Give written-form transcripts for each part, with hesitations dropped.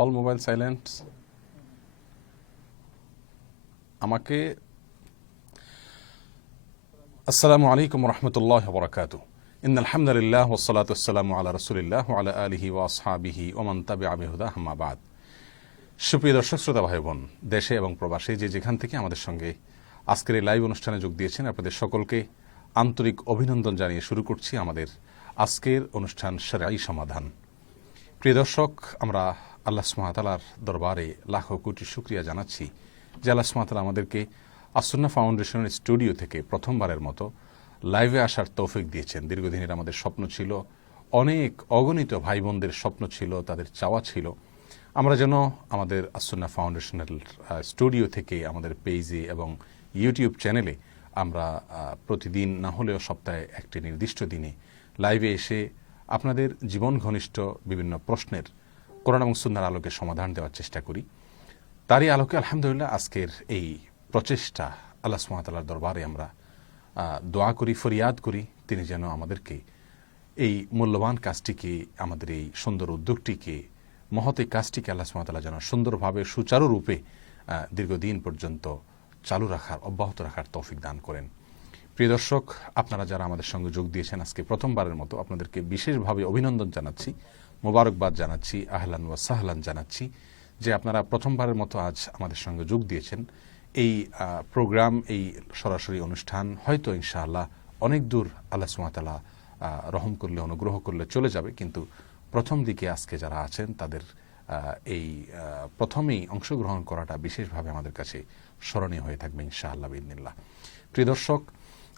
All mobile silent. আমাকে আসসালামু আলাইকুম রহমতুল্লাহ বরকাতুহু। ইন্নাল হামদুলিল্লাহ ওয়াসসালাতু ওয়াসসালামু আলা রাসূলিল্লাহ ওয়া আলা আলিহি ওয়া আসহাবিহি ওয়া মান তাবিআ বিহুদা আম্মা বাদ। সুপ্রিয় দর্শক শ্রোতা ভাই বোন, দেশে এবং প্রবাসে যে যেখান থেকে আমাদের সঙ্গে আজকের এই লাইভ অনুষ্ঠানে যোগ দিয়েছেন, আপনাদের সকলকে আন্তরিক অভিনন্দন জানিয়ে শুরু করছি আমাদের আজকের অনুষ্ঠান শরঈ সমাধান। প্রিয় দর্শক, আমরা আল্লাহ সুবহানাহু ওয়া তাআলার দরবারে লাখো কোটি শুকরিয়া জানাচ্ছি যে আল্লাহ সুবহানাহু ওয়া তাআলা আমাদেরকে আসুন্নাহ ফাউন্ডেশনের স্টুডিও থেকে প্রথমবারের মতো লাইভে আসার তৌফিক দিয়েছেন। দীর্ঘদিনের আমাদের স্বপ্ন ছিল, অনেক অগণিত ভাই বোনদের স্বপ্ন ছিল, তাদের চাওয়া ছিল আমরা যেন আমাদের আসুন্নাহ ফাউন্ডেশনের স্টুডিও থেকে আমাদের পেজে এবং ইউটিউব চ্যানেলে আমরা প্রতিদিন না হলেও সপ্তাহে একটি নির্দিষ্ট দিনে লাইভে এসে আপনাদের জীবন ঘনিষ্ঠ বিভিন্ন প্রশ্নের কোরআন এবং সুন্নাহর আলোকে সমাধান দেওয়ার চেষ্টা করি। তারই আলোকে আলহামদুলিল্লাহ আজকের এই প্রচেষ্টা আল্লাহ সুবহানাহু ওয়া তাআলার দরবারে আমরা দোয়া করি, ফরিয়াদ করি তিনি যেন আমাদেরকে এই মূল্যবান কাজটিকে, আমাদের এই সুন্দর উদ্যোগটিকে, মহৎ এই কাজটিকে আল্লাহ সুবহানাহু ওয়া তাআলা যেন সুন্দরভাবে সুচারুরূপে দীর্ঘদিন পর্যন্ত চালু রাখার, অব্যাহত রাখার তৌফিক দান করেন। প্রিয় দর্শক, আপনারা যারা আমাদের সঙ্গে যোগ দিয়েছেন আজকে প্রথমবারের মতো, আপনাদেরকে বিশেষভাবে অভিনন্দন জানাচ্ছি, মোবারকবাদ জানাচ্ছি, আহলান ওয়া সাহলান জানাচ্ছি যে আপনারা প্রথমবারের মতো আজ আমাদের সঙ্গে যোগ দিয়েছেন। এই প্রোগ্রাম, এই সরাসরি অনুষ্ঠান হয়তো ইনশাআল্লাহ অনেক দূর আল্লাহ সুবহানাহু ওয়া তাআলা রহম করলে, অনুগ্রহ করলে চলে যাবে, কিন্তু প্রথম দিকে আজকে যারা আছেন তাদের এই প্রথমেই অংশগ্রহণ করাটা বিশেষভাবে আমাদের কাছে স্মরণীয় হয়ে থাকবে ইনশাআল্লাহ বিইذنিল্লাহ। প্রিয় দর্শক,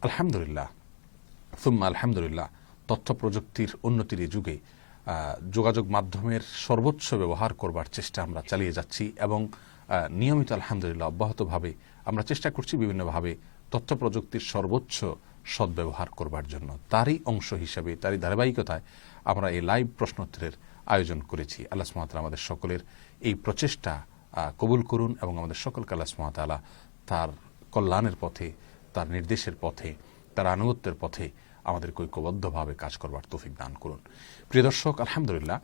আলহামদুলিল্লাহ সুম্মা আলহামদুলিল্লাহ, তথ্য প্রযুক্তির উন্নতির যুগে যোগাযোগ মাধ্যমের সর্বোচ্চ ব্যবহার করবার চেষ্টা আমরা চালিয়ে যাচ্ছি এবং নিয়মিত আলহামদুলিল্লাহ অব্যাহতভাবে আমরা চেষ্টা করছি বিভিন্নভাবে তথ্য প্রযুক্তির সর্বোচ্চ সদ্ব্যবহার করবার জন্য। তারই অংশ হিসাবে, তারই ধারাবাহিকতায় আমরা এই লাইভ প্রশ্নোত্তরের আয়োজন করেছি। আল্লাহ সুবহানাহু ওয়া তাআলা আমাদের সকলের এই প্রচেষ্টা কবুল করুন এবং আমাদের সকলকে আল্লাহ সুবহানাহু ওয়া তাআলা তার কল্যাণের পথে, তার নির্দেশের পথে, তার আনুগত্যের পথে আমাদের ঐক্যবদ্ধভাবে কাজ করবার তৌফিক দান করুন। প্রিয় দর্শক, আলহামদুলিল্লাহ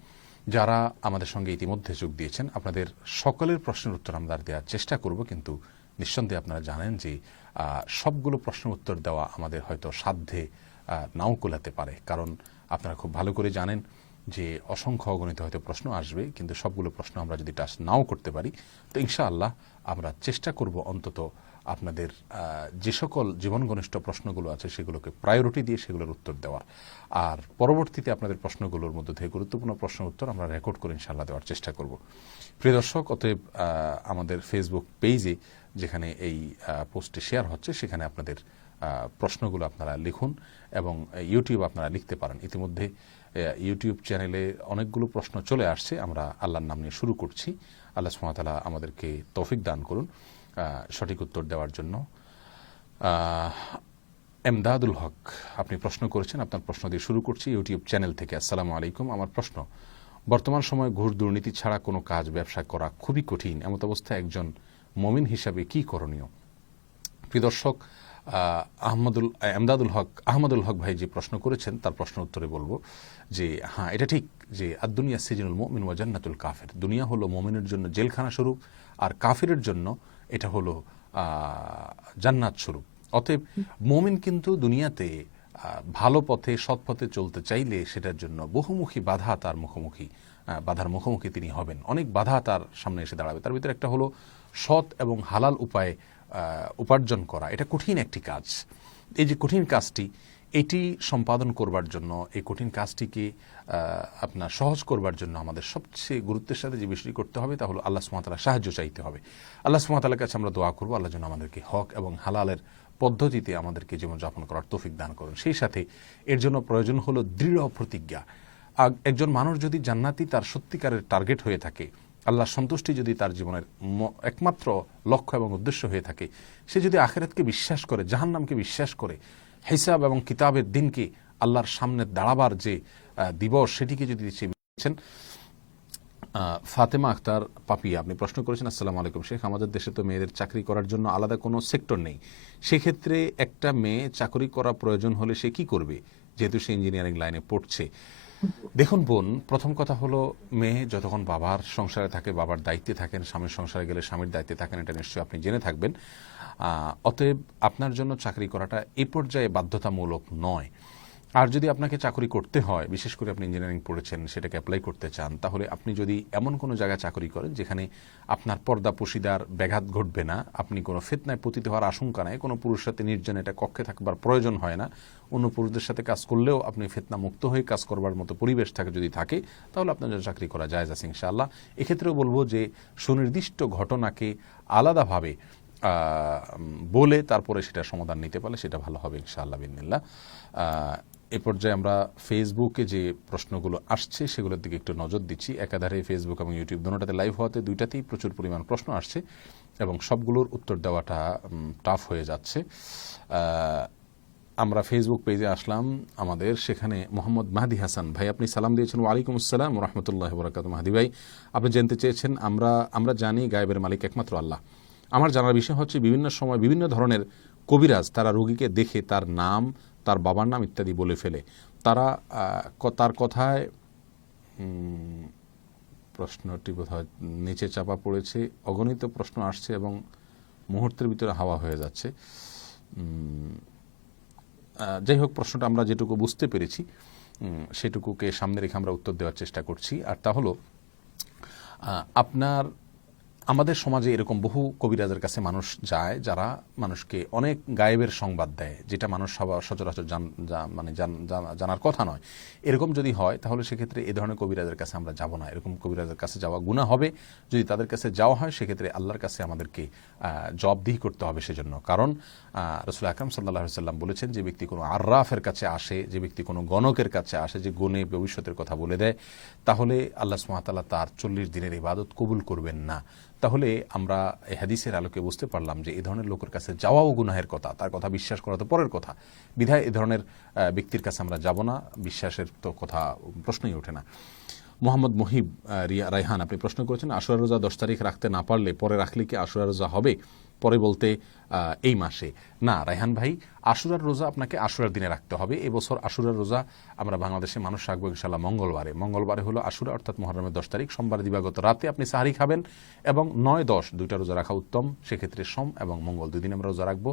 যারা আমাদের সঙ্গে ইতিমধ্যে যোগ দিয়েছেন আপনাদের সকলের প্রশ্নের উত্তর আমরা দেওয়ার চেষ্টা করব, কিন্তু নিঃসন্দেহে আপনারা জানেন যে সবগুলো প্রশ্নের উত্তর দেওয়া আমাদের হয়তো সাধ্যে নাও কুলাতে পারে, কারণ আপনারা খুব ভালো করে জানেন যে অসংখ্য অগণিত হয়তো প্রশ্ন আসবে, কিন্তু সবগুলো প্রশ্ন আমরা যদি টাচ নাও করতে পারি তো ইনশাআল্লাহ আমরা চেষ্টা করব অন্তত আপনাদের যে সকল জীবন ঘনিষ্ঠ প্রশ্নগুলো আছে সেগুলোকে প্রায়োরিটি দিয়ে সেগুলোর উত্তর দেওয়ার, আর পরবর্তীতে আপনাদের প্রশ্নগুলোর মধ্যে থেকে গুরুত্বপূর্ণ প্রশ্নের উত্তর আমরা রেকর্ড করে ইনশাআল্লাহ দেওয়ার চেষ্টা করব। প্রিয় দর্শক, অতএব আমাদের ফেসবুক পেজে যেখানে এই পোস্টটি শেয়ার হচ্ছে সেখানে আপনাদের প্রশ্নগুলো আপনারা লিখুন এবং ইউটিউব আপনারা লিখতে পারেন। ইতিমধ্যে ইউটিউব চ্যানেলে অনেকগুলো প্রশ্ন চলে আসছে, আমরা আল্লাহর নাম নিয়ে শুরু করছি। আল্লাহ সুবহানাহু ওয়া তাআলা আমাদেরকে তৌফিক দান করুন সঠিক উত্তর দেওয়ার জন্য। এমদাদুল হক আপনি প্রশ্ন করেছেন, আপনার প্রশ্ন দিয়ে শুরু করছি ইউটিউব চ্যানেল থেকে। আসসালামু আলাইকুম, আমার প্রশ্ন, বর্তমান সময়ে ঘুষ দুর্নীতি ছাড়া কোনো কাজ, ব্যবসা করা খুবই কঠিন, এমত অবস্থায় একজন মুমিন হিসাবে কি করণীয়? প্রিয় দর্শক, আহমদুল হক ভাই যে প্রশ্ন করেছেন তার প্রশ্ন উত্তরে বলবো যে হ্যাঁ, এটা ঠিক যে আদ-দুনিয়া সিজনুল মুমিন ওয়া জান্নাতুল কাফির, দুনিয়া হলো মুমিনের জন্য জেলখানা স্বরূপ আর কাফিরের জন্য এটা হলো জান্নাত স্বরূপ। অতএব মুমিন কিন্তু দুনিয়াতে ভালো পথে, সৎ পথে চলতে চাইলে সেটার জন্য বহুমুখী বাধা তার বাধার মুখোমুখি তিনি হবেন। অনেক বাধা তার সামনে এসে দাঁড়াবে। তার ভিতরে একটা হলো সৎ এবং হালাল উপায়ে উপার্জন করা। এটা কঠিন একটি কাজ। এই যে কঠিন কাজটি, এটি সম্পাদন করবার জন্য, এই কঠিন কাজটিকে আপনার সহজ করবার জন্য আমাদের সবচেয়ে গুরুত্বের সাথে যে বিষয়টি করতে হবে তা হলো আল্লাহ সুবহানাহু ওয়া তাআলার সাহায্য চাইতে হবে। আল্লাহ সুবহানাহু ওয়া তাআলার কাছে আমরা দোয়া করব আল্লাহ যেন আমাদেরকে হক এবং হালালের পদ্ধতিতে আমাদেরকে জীবনযাপন করার তৌফিক দান করুন। সেই সাথে এর জন্য প্রয়োজন হলো দৃঢ় প্রতিজ্ঞা। একজন মানুষ যদি জান্নাতি তার সত্যিকারের টার্গেট হয়ে থাকে, আল্লাহর সন্তুষ্টি যদি তার জীবনের একমাত্র লক্ষ্য এবং উদ্দেশ্য হয়ে থাকে, সে যদি আখিরাতকে বিশ্বাস করে, জাহান্নামকে বিশ্বাস করে, হিসাব এবং কিতাবের দিনকে, আল্লাহর সামনে দাঁড়াবার যে দিবস সেটিকে যদি সে বুঝছেন। ফাতেমা আক্তার পাপিয়া আপনি প্রশ্ন করেছেন, আসসালামু আলাইকুম শেখ, আমাদের দেশে তো মেয়েদের চাকরি করার জন্য আলাদা কোনো সেক্টর নেই, সেক্ষেত্রে একটা মেয়ে চাকরি করা প্রয়োজন হলে সে কি করবে, যেহেতু সে ইঞ্জিনিয়ারিং লাইনে পড়ছে? দেখুন বোন, প্রথম কথা হলো মেয়ে যতক্ষণ বাবার সংসারে থাকে, বাবার দায়িত্বে থাকেন, স্বামীর সংসারে গেলে স্বামীর দায়িত্বে থাকেন, এটা নিশ্চয়ই আপনি জেনে থাকবেন। অতএব আপনার জন্য চাকরি করাটা এই পর্যায়ে বাধ্যতামূলক নয়। আর যদি আপনাকে চাকরি করতে হয়, বিশেষ করে আপনি ইঞ্জিনিয়ারিং পড়েছেন, সেটাকে অ্যাপ্লাই করতে চান, তাহলে আপনি যদি এমন কোনো জায়গায় চাকরি করেন যেখানে আপনার পর্দা পশিদার ব্যাঘাত ঘটবে না, আপনি কোনো ফিতনায় পতিত হওয়ার আশঙ্কা নেই, কোনো পুরুষের সাথে নির্জনে এটা কক্ষে থাকবার প্রয়োজন হয় না, অন্য পুরুষদের সাথে কাজ করলেও আপনি ফিতনা মুক্ত হয়ে কাজ করবার মতো পরিবেশ থাকে যদি থাকে, তাহলে আপনার জন্য চাকরি করা জায়েজ আছে ইনশাআল্লাহ। এক্ষেত্রেও বলবো যে সুনির্দিষ্ট ঘটনাকে আলাদাভাবে বলে তারপরে সেটা সমাধান নিতে পারলে সেটা ভালো হবে ইনশাআল্লাহ বিন্নিল্লাহ। এ পর্যায়ে আমরা ফেসবুকে যে প্রশ্নগুলো আসছে সেগুলোর দিকে একটু নজর দিচ্ছি। একাধারে ফেসবুক এবং ইউটিউব দুটোটাতে লাইভ হওয়াতে দুইটাতেই প্রচুর পরিমাণ প্রশ্ন আসছে এবং সবগুলোর উত্তর দেওয়াটা টাফ হয়ে যাচ্ছে। আমরা ফেসবুক পেজে আসলাম আমাদের, সেখানে মোহাম্মদ মাহদি হাসান ভাই আপনি সালাম দিয়েছেন। ওয়ালাইকুম আসসালাম রহমতুল্লাহ বরকাত। মাহদি ভাই আপনি জানতে চেয়েছেন, আমরা জানি গায়েবের মালিক একমাত্র আল্লাহ। আমার জানার বিষয় হচ্ছে বিভিন্ন সময় বিভিন্ন ধরনের কবিরাজ তারা রোগীকে দেখে তার নাম, তার বাবার নাম ইত্যাদি বলে ফেলে। তার কথায় প্রশ্নটি বোধহয় নিচে চাপা পড়েছে, অগণিত প্রশ্ন আসছে এবং মুহূর্তের ভিতরে হাওয়া হয়ে যাচ্ছে। যাই হোক, প্রশ্নটা আমরা যেটুকু বুঝতে পেরেছি সেটুকুকে সামনে রেখে আমরা উত্তর দেওয়ার চেষ্টা করছি। আর তা হলো, আমাদের সমাজে এরকম বহু কবিরাজের কাছে মানুষ যায় যারা মানুষকে অনেক গায়েবের সংবাদ দেয়, যেটা মানুষ সচরাচর জানার কথা নয়। এরকম যদি হয় তাহলে সেক্ষেত্রে এই ধরনের কবিরাজের কাছে আমরা যাব না। এরকম কবিরাজের কাছে যাওয়া গুনাহ হবে। যদি তাদের কাছে যাওয়া হয় সেক্ষেত্রে আল্লাহর কাছে আমাদেরকে জবাবদিহি করতে হবে সেজন্য। কারণ রাসূল আকরাম সাল্লাল্লাহু আলাইহি ওয়াসাল্লাম বলেছেন, যে ব্যক্তি কোনো আর্রাফের কাছে আসে, যে ব্যক্তি কোনো গণকের কাছে আসে, যে গুণে ভবিষ্যতের কথা বলে দেয়, তাহলে আল্লাহ সুবহানাহু ওয়া তাআলা তার 40 দিনের ইবাদত কবুল করবেন না। তাহলে আমরা এই হাদিসের আলোকে বুঝতে পারলাম যে এই ধরনের লোকের কাছে যাওয়াও গুনাহের কথা, তার কথা বিশ্বাস করা তো পরের কথা। বিধায় এ ধরনের ব্যক্তির কাছে আমরা যাব না, বিশ্বাসের তো কথা প্রশ্নই ওঠে না। মোহাম্মদ মহিব রায়হান আপনি প্রশ্ন করেছেন, আশুরা রোজা 10 তারিখ রাখতে না পারলে পরে রাখলে কি আশুরা রোজা হবে? পরে বলতে এই মাসে না রায়হান ভাই, আশুরার রোজা আপনাকে আশুরার দিনে রাখতে হবে। এবছর আশুরার রোজা আমরা বাংলাদেশে মানুষ রাখবো ইনশাআল্লাহ মঙ্গলবারে হলো আশুরা, অর্থাৎ মুহররমের 10 তারিখ সোমবার দিবাগত রাতে আপনি সাহারি খাবেন এবং 9-10 দুইটা রোজা রাখা উত্তম। সেক্ষেত্রে সোম এবং মঙ্গল 2 দিন আমরা রোজা রাখবো।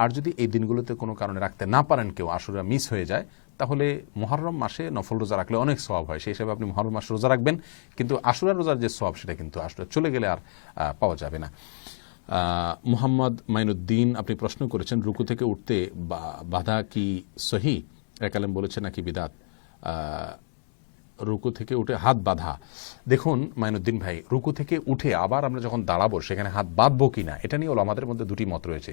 আর যদি এই দিনগুলোতে কোনো কারণে রাখতে না পারেন, কেউ আশুরা মিস হয়ে যায়, তাহলে মুহররম মাসে নফল রোজা রাখলে অনেক সওয়াব হয়, সেই হিসাবে আপনি মুহররম মাসে রোজা রাখবেন। কিন্তু আশুরার রোজার যে সওয়াব সেটা কিন্তু আশুরা চলে গেলে আর পাওয়া যাবে না। মুহাম্মদ মাইনুদ্দিন আপনি প্রশ্ন করেছেন, রুকু থেকে উঠতে বাধা কি সহি? এক আলেম বলেছে নাকি বিদাত রুকু থেকে উঠে হাত বাঁধা? দেখুন মাইনুদ্দিন ভাই, রুকু থেকে উঠে আবার আমরা যখন দাঁড়াবো সেখানে হাত বাঁধবো কিনা, এটা নিয়ে আমাদের মধ্যে দুটি মত রয়েছে।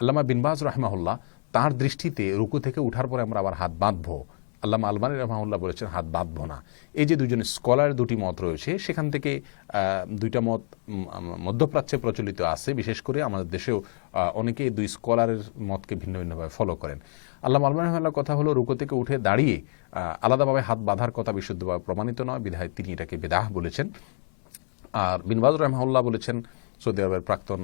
আল্লামা বিন বাজ রাহিমাহুল্লাহ তার দৃষ্টিতে রুকু থেকে উঠার পরে আমরা আবার হাত বাঁধবো, আল্লামা আলবানী রাহিমাহুল্লাহ বলেছেন হাত বাঁধবো না। এই যে দুজন স্কলার দুটি মত রয়েছে, সেখান থেকে দুইটা মত মধ্যপ্রাচ্যে প্রচলিত আছে। বিশেষ করে আমাদের দেশেও অনেকেই দুই স্কলারের মতকে ভিন্ন ভিন্নভাবে ফলো করেন। আল্লামা আলবানী রাহিমাহুল্লাহর কথা হলো, রুকু থেকে উঠে দাঁড়িয়ে আলাদাভাবে হাত বাঁধার কথা বিশুদ্ধভাবে প্রমাণিত নয়, বিধায় তিনি এটাকে বিদআহ বলেছেন। আর বিন বাজ রাহিমাহুল্লাহ বলেছেন, সৌদি আরবের প্রাক্তন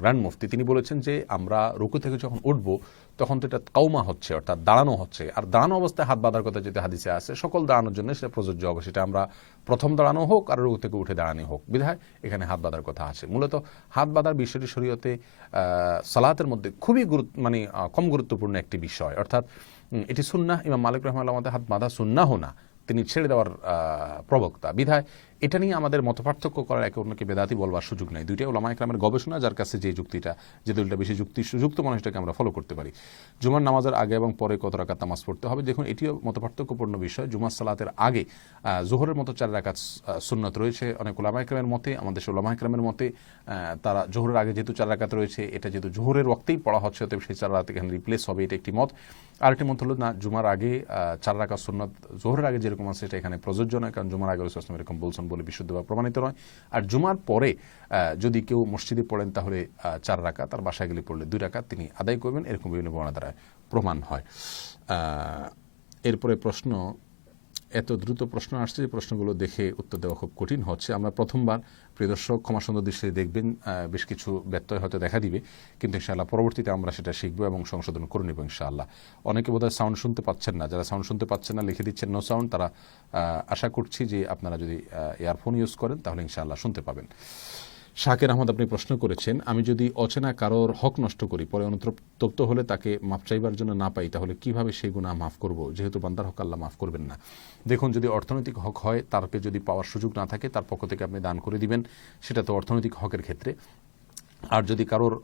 গ্র্যান্ড মুফতি, তিনি বলেছেন যে আমরা রুকু থেকে যখন উঠবো তখন তো এটা কাউমা হচ্ছে, অর্থাৎ দাঁড়ানো হচ্ছে। আর দাঁড়ানো অবস্থায় হাত বাঁধার কথা যেটা হাদিসে আছে, সকল দাঁড়ানোর জন্য সেটা প্রযোজ্য হবে, সেটা আমরা প্রথম দাঁড়ানো হোক আর রুকু থেকে উঠে দাঁড়ানো হোক, বিধায় এখানে হাত বাঁধার কথা আছে। মূলত হাত বাঁধার বিষয়টি শরীয়তে সালাতের মধ্যে খুবই কম গুরুত্বপূর্ণ একটি বিষয়, অর্থাৎ এটি সুন্নাহ। ইমাম মালিক রাহিমাহুল্লাহ আমাদের হাত বাঁধা সুন্নাহ না, তিনি ছেড়ে দেওয়ার প্রবক্তা, বিধায় এটা নিয়ে আমাদের মতপার্থক্য করার একে অন্যকে বেদাতি বলবার সুযোগ নেই। দুইটাই উলামায়ে কেরামের গবেষণা, যার কাছে যে দলিলটা বেশি যুক্তিযুক্ত মানুষটাকে আমরা ফলো করতে পারি। জুমার নামাজের আগে এবং পরে কত রাকাত নামাজ পড়তে হবে, দেখুন এটিও মতপার্থক্যপূর্ণ বিষয়। জুমার সালাতের আগে জোহরের মতো 4 রাকাত সুন্নাত রয়েছে অনেক উলামায়ে কেরামের মতে, আমাদের দেশের উলামায়ে কেরামের মতে তারা জোহরের আগে যেহেতু 4 রাকাত রয়েছে, এটা যেহেতু জোহরের ওয়াক্তেই পড়া হচ্ছে, অতএব সেই 4 রাকাত এখানে রিপ্লেস হবে, এটা একটি মত। আরেকটি মত হলো না, জুমার আগে 4 রাকাত সুন্নাত জোহরের আগে যেরকম আছে সেটা এখানে প্রযোজ্য নয়, কারণ জুমার আগে রাসূল এরকম বলছেন বলে বিশুদ্ধভাবে প্রমাণিত নয়। আর জুমার পরে যদি কেউ মসজিদে পড়েন তাহলে 4 রাকাত, আর বাসায় গেলে পড়লে 2 রাকাত তিনি আদায় করবেন, এরকম বিভিন্ন বর্ণনা দ্বারা প্রমাণ হয়। এরপরে প্রশ্ন এত দ্রুত প্রশ্ন আসছে যে প্রশ্নগুলো দেখে উত্তর দেওয়া খুব কঠিন হচ্ছে। আমরা প্রথমবার প্রিয় দর্শক ক্ষমা সুন্দর দৃষ্টিতে দেখবেন, বেশ কিছু ব্যত্যয় হয়তো দেখা দিবে, কিন্তু ইনশাআল্লাহ পরবর্তীতে আমরা সেটা শিখবো এবং সংশোধন করে নেব ইনশাআল্লাহ। অনেকে বোধহয় সাউন্ড শুনতে পাচ্ছেন না, যারা সাউন্ড শুনতে পাচ্ছেন না লিখে দিচ্ছেন নো সাউন্ড, তারা আশা করছি যে আপনারা যদি ইয়ারফোন ইউজ করেন তাহলে ইনশাআল্লাহ শুনতে পাবেন। শাকের আহমদ আপনি প্রশ্ন করেছেন, আমি যদি অচেনা কারোর হক নষ্ট করি, পরে অনুতপ্ত হলে তাকে মাফ চাইবার জন্য না পাই, তাহলে কিভাবে সেই গুনাহ মাফ করব, যেহেতু বান্দার হক আল্লাহ মাফ করবেন না। দেখুন, যদি অর্থনৈতিক হক হয়, তারকে যদি পাওয়ার সুযোগ না থাকে, তার পক্ষ থেকে আপনি দান করে দিবেন, সেটা তো অর্থনৈতিক হকের ক্ষেত্রে। আর যদি কারোর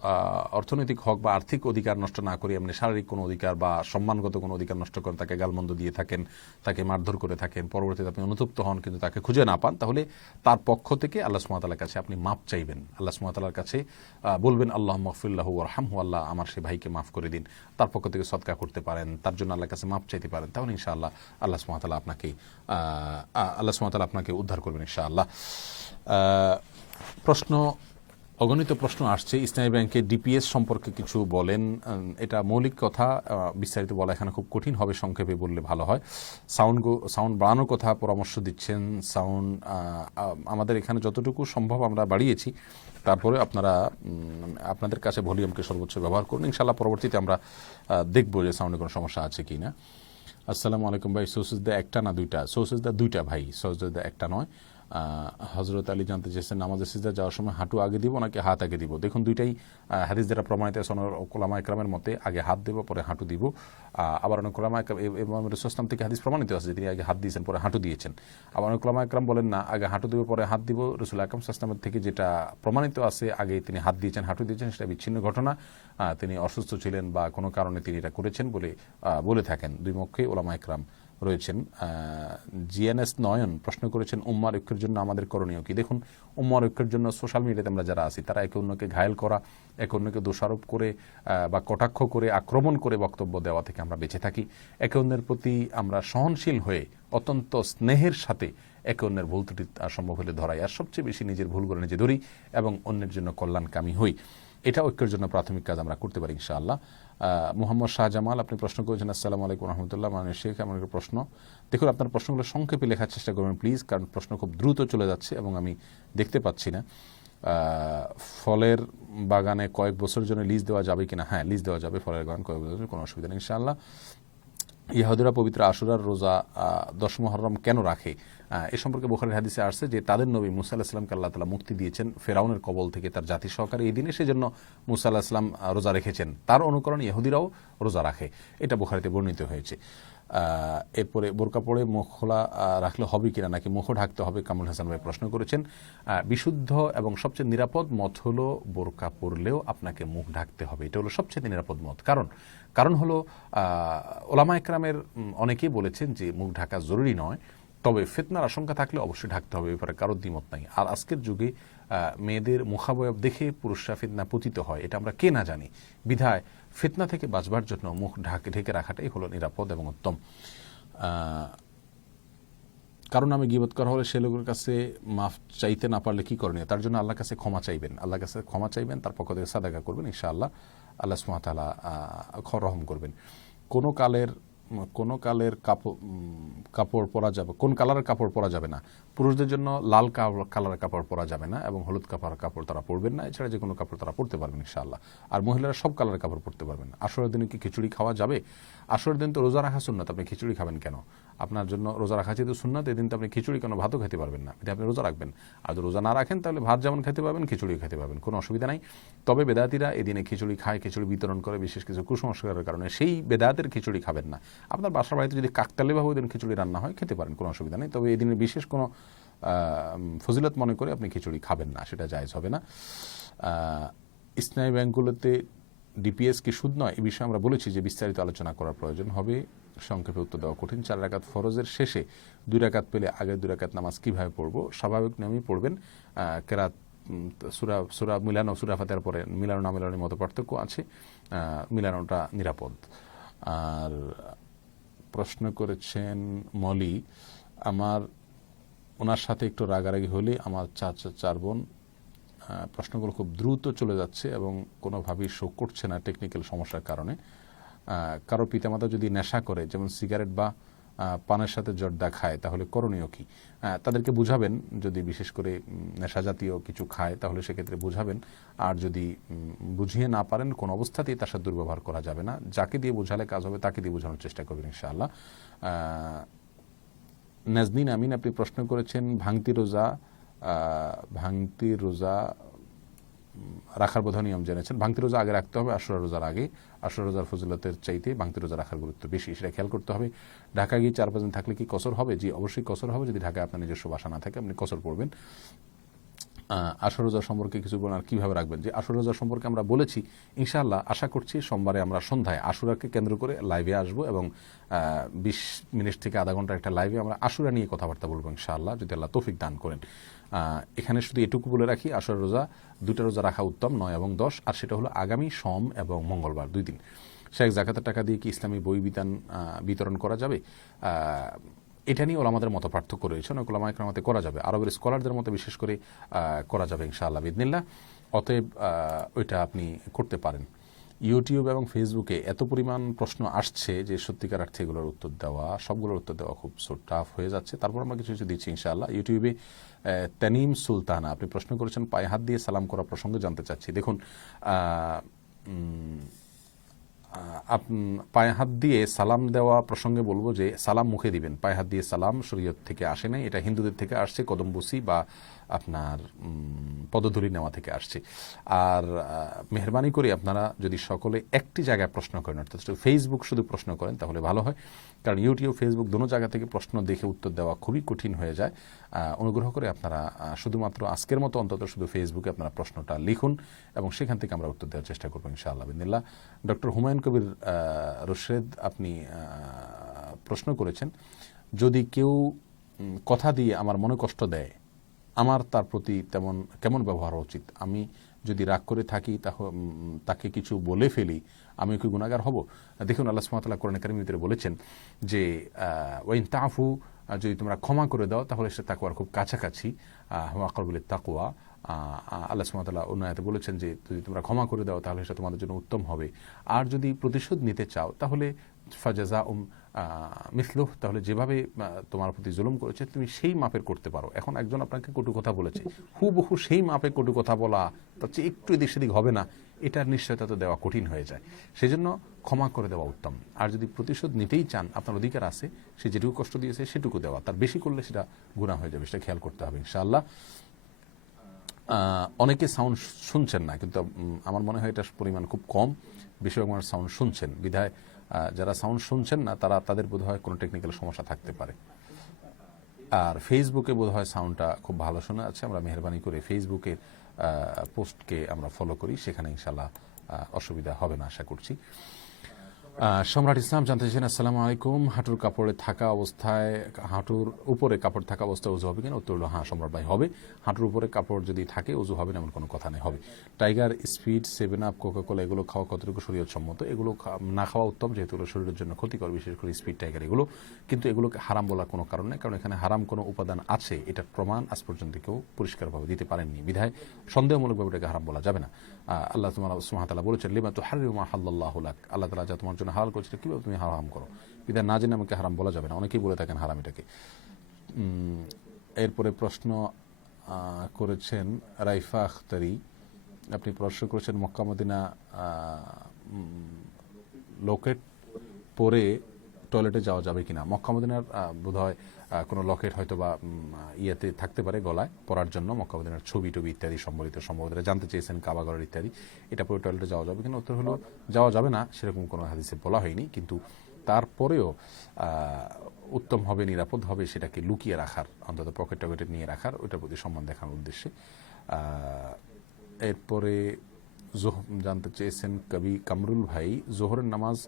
অর্থনৈতিক হক বা আর্থিক অধিকার নষ্ট না করি, এমনি শারীরিক কোনো অধিকার বা সম্মানগত কোনো অধিকার নষ্ট করেন, তাকে গালমন্দ দিয়ে থাকেন, তাকে মারধর করে থাকেন, পরবর্তীতে আপনি অনুতপ্ত হন কিন্তু তাকে খুঁজে না পান, তাহলে তার পক্ষ থেকে আল্লাহ সুবহানাহু ওয়া তাআলার কাছে আপনি মাপ চাইবেন। আল্লাহ সুবহানাহু ওয়া তাআলার কাছে বলবেন, আল্লাহুম্মা গফিরলাহু ওয়ারহামহু, আল্লাহ আমার সেই ভাইকে মাফ করে দিন। তার পক্ষ থেকে সদকা করতে পারেন, তার জন্য আল্লাহর কাছে মাপ চাইতে পারেন, তাহলে ইনশাআল্লাহ আল্লাহ সুবহানাহু ওয়া তাআলা আপনাকে উদ্ধার করবেন ইনশাআল্লাহ। অগণিত প্রশ্ন আসছে। ইসলামী ব্যাংকে ডিপিএস সম্পর্কে কিছু বলেন। এটা মৌলিক কথা, বিস্তারিত বলা এখানে খুব কঠিন হবে, সংক্ষেপে বললে ভালো হয়। সাউন্ড বাড়ানোর কথা পরামর্শ দিচ্ছেন। সাউন্ড আমাদের এখানে যতটুকু সম্ভব আমরা বাড়িয়েছি, তারপরে আপনাদের কাছে ভলিউমকে সর্বোচ্চ ব্যবহার করুন। ইনশাআল্লাহ পরবর্তীতে আমরা দেখব যে সাউন্ডে কোনো সমস্যা আছে কি না। আসসালামু আলাইকুম ভাই, সৌসিজদা একটা না দুইটা? সৌসিজদা দুইটা ভাই, সৌসিজদা একটা নয়। হজরত আলী জানতে চেয়েছেন, নামাজে সিজদা যাওয়ার সময় হাঁটু আগে দিব নাকি হাত আগে দিব? দেখুন, দুইটাই হাদিস দ্বারা প্রমাণিত। ওলামা ইকরামের মতে আগে হাত দেব পরে হাঁটু দিব। আবার অনেক ওলামা ইকরাম রাসূলুল্লাহ থেকে হাদিস প্রমাণিত আছে যে তিনি আগে হাত দিয়েছেন পরে হাঁটু দিয়েছেন। আবার অনেক ওলামা ইকরাম বলেন না, আগে হাঁটু দিব পরে হাত দিব। রাসূল আকরাম সাল্লাল্লাহু আলাইহি ওয়াসাল্লাম থেকে যেটা প্রমাণিত আছে আগে তিনি হাত দিয়েছেন হাঁটু দিয়েছেন, সেটা বিচ্ছিন্ন ঘটনা। তিনি অসুস্থ ছিলেন বা কোনো কারণে তিনি এটা করেছেন বলে থাকেন। দুই পক্ষে ওলামা ইকরাম রয়েছেন। জিএনএস নয়ন প্রশ্ন করেছেন, উম্মার ঐক্যের জন্য আমাদের করণীয় কি? দেখুন, উম্মার ঐক্যের জন্য সোশ্যাল মিডিয়াতে আমরা যারা আছি, তারা একে অন্যকে ঘায়েল করা, একে অন্যকে দোষারোপ করে বা কটাক্ষ করে আক্রমণ করে বক্তব্য দেওয়া থেকে আমরা বেঁচে থাকি। একে অন্যের প্রতি আমরা সহনশীল হয়ে অত্যন্ত স্নেহের সাথে একে অন্যের ভুল ত্রুটি সম্ভব হলে ধরাই, আর সবচেয়ে বেশি নিজের ভুলগুলো নিজে ধরি এবং অন্যের জন্য কল্যাণকামী হই। এটা ঐক্যের জন্য প্রাথমিক কাজ আমরা করতে পারি ইনশাআল্লাহ। মোহাম্মদ শাহজামাল আপনি প্রশ্ন করেছেন, আসসালামু আলাইকুম রহমতুল্লাহ, মাননীয় শেখ, আমার একটা প্রশ্ন। দেখুন, আপনার প্রশ্নগুলো সংক্ষেপে লেখার চেষ্টা করবেন প্লিজ, কারণ প্রশ্ন খুব দ্রুত চলে যাচ্ছে এবং আমি দেখতে পাচ্ছি না। ফলের বাগানে কয়েক বছরের জন্য লিজ দেওয়া যাবে কিনা? হ্যাঁ, লিজ দেওয়া যাবে ফলের বাগান কয়েক বছরের, কোনো অসুবিধা নেই ইনশাআল্লাহ। ইহুদিরা পবিত্র আশুরার রোজা 10 মুহররম কেন রাখে? এ সম্পর্কে বুখারীর হাদিসে আসছে যে তাদের নবী মুসা আলাইহিস সালামকে আল্লাহ তাআলা মুক্তি দিয়েছেন ফেরাউনের কবল থেকে তার জাতি সহকারে এই দিনে, সেজন্য মুসা আলাইহিস সালাম রোজা রেখেছেন। তার অনুকরণ ইহুদিরাও রোজা রাখে, এটা বুখারীতে বর্ণিত হয়েছে। এরপরে বোরকা পরে মুখ খোলা রাখলে হবে কিনা, নাকি মুখও ঢাকতে হবে? কামরুল হাসান ভাই প্রশ্ন করেছেন। বিশুদ্ধ এবং সবচেয়ে নিরাপদ মত হলো বোরকা পরলেও আপনাকে মুখ ঢাকতে হবে, এটা হলো সবচেয়ে নিরাপদ মত। কারণ হলো ওলামা ইকরামের অনেকেই বলেছেন যে মুখ ঢাকা জরুরি নয়, তবে ফিতনার আশঙ্কা থাকলে অবশ্যই ঢাকতে হবে, ব্যাপারে কারোর দ্বিমত নাই। আর আজকের যুগে মেয়েদের মুখাবয়ব দেখে পুরুষরা ফিতনা পতিত হয়, এটা আমরা কে না জানি। বিধায় ফিতনা থেকে বাঁচবার জন্য মুখ ঢেকে রাখাটাই হলো নিরাপদ এবং উত্তম। কারণ আমি গীবত করা হলে সে লোকের কাছে মাফ চাইতে না পারলে কি করণীয়? তার জন্য আল্লাহর কাছে ক্ষমা চাইবেন, আল্লাহর কাছে ক্ষমা চাইবেন, তার পক্ষ থেকে সাদাকা করবেন, ইনশাআল্লাহ আল্লাহ সুবহানাহু ওয়া তাআলা রহম করবেন। কোন কালের কাপড় পরা যাবে, কোন কালারের কাপড় পরা যাবে না? পুরুষদের জন্য লাল কালারের কাপড় পরা যাবে না এবং হলুদ কাপড় তারা পরবেন না, এছাড়া যে কোনো কাপড় তারা পরতে পারবেন ইনশাআল্লাহ। আর মহিলারা সব কালারের কাপড় পরতে পারবেন। আসরের দিনে কি খিচুড়ি খাওয়া যাবে? আসরের দিন তো রোজা রাখা সুন্নাত, আপনি খিচুড়ি খাবেন কেন? আপনার জন্য রোজা রাখা যেহেতু সুন্নাত, এদিন তো আপনি খিচুড়ি কেন, ভাতও খেতে পারবেন না, এটা আপনি রোজা রাখবেন। আর যদি রোজা না রাখেন তাহলে ভাত যেমন খেতে পারবেন খিচুড়িও খেতে পারবেন, কোনো অসুবিধা নাই। তবে বেদাতীরা এদিনে খিচুড়ি খায়, খিচুড়ি বিতরণ করে বিশেষ কিছু কুসংস্কারের কারণে, সেই বেদাতের খিচুড়ি খাবেন না। আপনার বাসার বাড়িতে যদি কাকতালীয়ভাবে ওই দিন খিচুড়ি রান্না হয় খেতে পারেন, কোনো অসুবিধা নেই। তবে এই দিনের বিশেষ কোনো ফজিলত মনে করে আপনি খিচুড়ি খাবেন না, সেটা জায়েজ হবে না। ইসলামী ব্যাংকগুলোতে ডিপিএস কি সুদ নয়? এই বিষয়ে আমরা বলেছি যে বিস্তারিত আলোচনা করার প্রয়োজন হবে, সংক্ষেপে উত্তর দেওয়া কঠিন। 4 রাকাত ফরজের শেষে 2 রাকাত পেলে আগের 2 রাকাত নামাজ কিভাবে পড়বো? স্বাভাবিক নিয়মই পড়বেন। কেরাত সূরা মিলানো, সূরা ফাতিহার পরে মিলানো না মিলানোর মতো পার্থক্য আছে, মিলানোটা নিরাপদ। আর প্রশ্ন করেছেন মলি, ওনার সাথে একটু রাগারাগি হলে আমার চার বোন, প্রশ্নগুলো খুব দ্রুত চলে যাচ্ছে এবং কোনোভাবেই শো করছে না টেকনিক্যাল সমস্যার কারণে। কারো পিতামাতা যদি নেশা করে, যেমন সিগারেট বা পানের সাথে জর্দা খায়, তাহলে করণীয় কি? তাদেরকে বুঝাবেন, যদি বিশেষ করে নেশা জাতীয় কিছু খায় তাহলে সেক্ষেত্রে বুঝাবেন। আর যদি বুঝিয়ে না পারেন, কোন অবস্থাতেই তার সাথে দুর্ব্যবহার করা যাবে না। যাকে দিয়ে বোঝালে কাজ হবে তাকে দিয়ে বোঝানোর চেষ্টা করবেন ইনশাআল্লাহ। নাজনীন আমিন, আপনি প্রশ্ন করেছেন ভাঙতি রোজা রাখার বোধহয় নিয়ম জেনেছেন। ভাঙতি রোজা আগে রাখতে হবে, আশুরা রোজার আগে। আশুরা রোজার ফজিলতের চাইতে ভাঙতি রোজা রাখার গুরুত্ব বেশি, সেটা খেয়াল করতে হবে। ঢাকা গিয়ে 4-5 দিন থাকলে কি কসর হবে? জি, অবশ্যই কসর হবে। যদি ঢাকায় আপনার নিজস্ব বাসা না থাকে, আপনি কসর পড়বেন। আশুরা রোজা সম্পর্কে কিছু বলেন, আর কীভাবে রাখবেন? যে আশুরা রোজা সম্পর্কে আমরা বলেছি, ইনশাআল্লাহ আশা করছি সোমবারে আমরা সন্ধ্যায় আশুরাকে কেন্দ্র করে লাইভে আসবো এবং 20 মিনিট থেকে আধা ঘন্টার একটা লাইভে আমরা আশুরা নিয়ে কথাবার্তা বলবো ইনশাআল্লাহ, যদি আল্লাহ তৌফিক দান করেন। এখানে শুধু এটুকু বলে রাখি, আশুরা রোজা 2টা রোজা রাখা উত্তম, 9 এবং 10, আর সেটা হলো আগামী সোম এবং মঙ্গলবার 2 দিন। শেখ জাকাতের টাকা দিয়ে কি ইসলামী বই বিতরণ করা যাবে? এটা নিয়ে ওলামাদের মতো পার্থক্য রয়েছে। অনেক ওলামা ইকরামতে করা যাবে, আরবের স্কলারদের মতো বিশেষ করে করা যাবে ইনশাআল্লাহ বিইذনিল্লাহ। অতএব ওইটা আপনি করতে পারেন। ইউটিউব এবং ফেসবুকে এত পরিমাণ প্রশ্ন আসছে যে সত্যিকার অর্থে এগুলোর উত্তর দেওয়া, সবগুলোর উত্তর দেওয়া খুব টাফ হয়ে যাচ্ছে। তারপর আমরা কিছু কিছু দিচ্ছি ইনশাআল্লাহ। ইউটিউবে তানিম সুলতানা, আপনি প্রশ্ন করেছেন পায়ে হাত দিয়ে সালাম করা প্রসঙ্গে জানতে চাচ্ছি। দেখুন, পায়ে হাত দিয়ে সালাম দেওয়া প্রসঙ্গে বলবো যে সালাম মুখে দিবেন, পায়ে হাত দিয়ে সালাম শরীয়ত থেকে আসে নাই, এটা হিন্দুদের থেকে আসছে, কদমবুসি বা আপনার পদধূলি নেওয়া থেকে আসছে। আর মেহরবানি করে আপনারা যদি সকলে একটি জায়গায় প্রশ্ন করেন, অর্থাৎ ফেসবুক শুধু প্রশ্ন করেন, তাহলে ভালো হয়। কারণ ইউটিউব ফেসবুক দোনো জায়গা থেকে প্রশ্ন দেখে উত্তর দেওয়া খুবই কঠিন হয়ে যায়। অনুগ্রহ করে আপনারা শুধুমাত্র আজকের মতো অন্তত শুধু ফেসবুকে আপনারা প্রশ্নটা লিখুন এবং সেখান থেকে আমরা উত্তর দেওয়ার চেষ্টা করবো ইনশাআল্লাহ বিইذনিল্লাহ। ডক্টর হুমায়ুন কবির রশিদ, আপনি প্রশ্ন করেছেন, যদি কেউ কথা দিয়ে আমার মনে কষ্ট দেয়, আমার তার প্রতি কেমন ব্যবহার উচিত? আমি যদি রাগ করে থাকি, তাকে কিছু বলে ফেলি, আমি কি গুনাহগার হব? দেখুন, আল্লাহ সুবহানাহু ওয়া তাআলা কোরআনে কারীমের ভিতরে বলেছেন যে ওয়াইন তাফু, যদি তোমরা ক্ষমা করে দাও তাহলে সে তাকওয়ার খুব কাছাকাছি, হুয়া আকরাবু লিত-তাকওয়া। আল্লাহ সুবহানাহু ওয়া তাআলা অন্য আয়াতে বলেছেন যে যদি তোমরা ক্ষমা করে দাও তাহলে সেটা তোমাদের জন্য উত্তম হবে। আর যদি প্রতিশোধ নিতে চাও তাহলে ফাজাযাউম মিসলুহ, তাহলে যেভাবে তোমার প্রতি জুলুম করেছে তুমি সেই মাপের করতে পারো। এখন একজন আপনাকে কটু কথা বলেছে, হুবহু সেই মাপে কটু কথা বলা, তার চেয়ে একটু এদিক সেদিক হবে না, এটার নিশ্চয়তা তো দেওয়া কঠিন হয়ে যায়। সেজন্য ক্ষমা করে দেওয়া উত্তম। আর যদি প্রতিশোধ নিতেই চান, আপনার অধিকার আছে, সে যেটুকু কষ্ট দিয়েছে সেটুকু দেওয়া, তার বেশি করলে সেটা গুনাহ হয়ে যাবে, সেটা খেয়াল করতে হবে ইনশাআল্লাহ। অনেকে সাউন্ড শুনছেন না, কিন্তু আমার মনে হয় এটার পরিমাণ খুব কম। বেশিরভাগ মানুষ সাউন্ড শুনছেন, বিধায় যারা সাউন্ড শুনছেন না তাদের বোধহয় কোনো টেকনিক্যাল সমস্যা থাকতে পারে। আর ফেসবুকে বোধহয় সাউন্ডটা খুব ভালো শোনা যাচ্ছে। আমরা মেহরবানি করে ফেসবুকের পোস্টকে আমরা ফলো করি, সেখানে ইনশাআল্লাহ অসুবিধা হবে না আশা করছি। সম্রাট ইসলাম জানতে চাইছেন, আসসালামু আলাইকুম, হাঁটুর উপরে কাপড় থাকা অবস্থায় ওযু হবে কিনা? উত্তর হলো হ্যাঁ সম্রাট ভাই, হবে। হাঁটুর উপরে কাপড় যদি থাকে ওযু হবে না এমন কোনো কথা নেই, হবে। টাইগার, স্পিড, 7 আপ, কোকাকোলা এগুলো খাওয়া কতটুকু শরীয়ত সম্মত? এগুলো না খাওয়া উত্তম, যেহেতু এগুলো শরীরের জন্য ক্ষতিকর, বিশেষ করে স্পিড, টাইগার এগুলো। কিন্তু এগুলোকে হারাম বলার কোনো কারণ নেই, কারণ এখানে হারাম কোনো উপাদান আছে এটার প্রমাণ আজ পর্যন্ত কেউ পরিষ্কারভাবে দিতে পারেননি, বিধায় সন্দেহমূলকভাবে এটাকে হারাম বলা যাবে না। আল্লাহ সুবহানাহু ওয়া তাআলা বলেছেন, লিমা তুহাররিমু মা হাল্লাল্লাহু লাক, আল্লাহ তাআলা যা তোমার জন্য হালাল করেছে কিভাবে তুমি হারাম করো? বিধায় না জেনে আমাকে হারাম বলা যাবে না। অনেকেই বলে থাকেন হারাম এটাকে। এরপরে প্রশ্ন করেছেন রাইফা আখতারি, আপনি প্রশ্ন করেছেন মক্কা মদিনা লকেট পরে টয়লেটে যাওয়া যাবে কিনা। মক্কা মদিনার বোধহয় কোনো লকেট হয়তো বা ইয়েতে থাকতে পারে গলায় পরার জন্য, মক্কা মদিনার ছবি টবি ইত্যাদি সম্বলিত, সম্ভবত জানতে চেয়েছেন কাবাগরের ইত্যাদি, এটা পরে টয়লেটে যাওয়া যাবে কিনা? উত্তর হলো যাওয়া যাবে না, সেরকম কোনো হাদিসে বলা হয়নি। কিন্তু তারপরেও উত্তম হবে, নিরাপদ হবে সেটাকে লুকিয়ে রাখার, অন্তত পকেট টকেটে নিয়ে রাখার, ওইটার প্রতি সম্মান দেখানোর উদ্দেশ্যে। এরপরে জানতে চেয়েছেন কামরুল ভাই, জোহরের নামাজ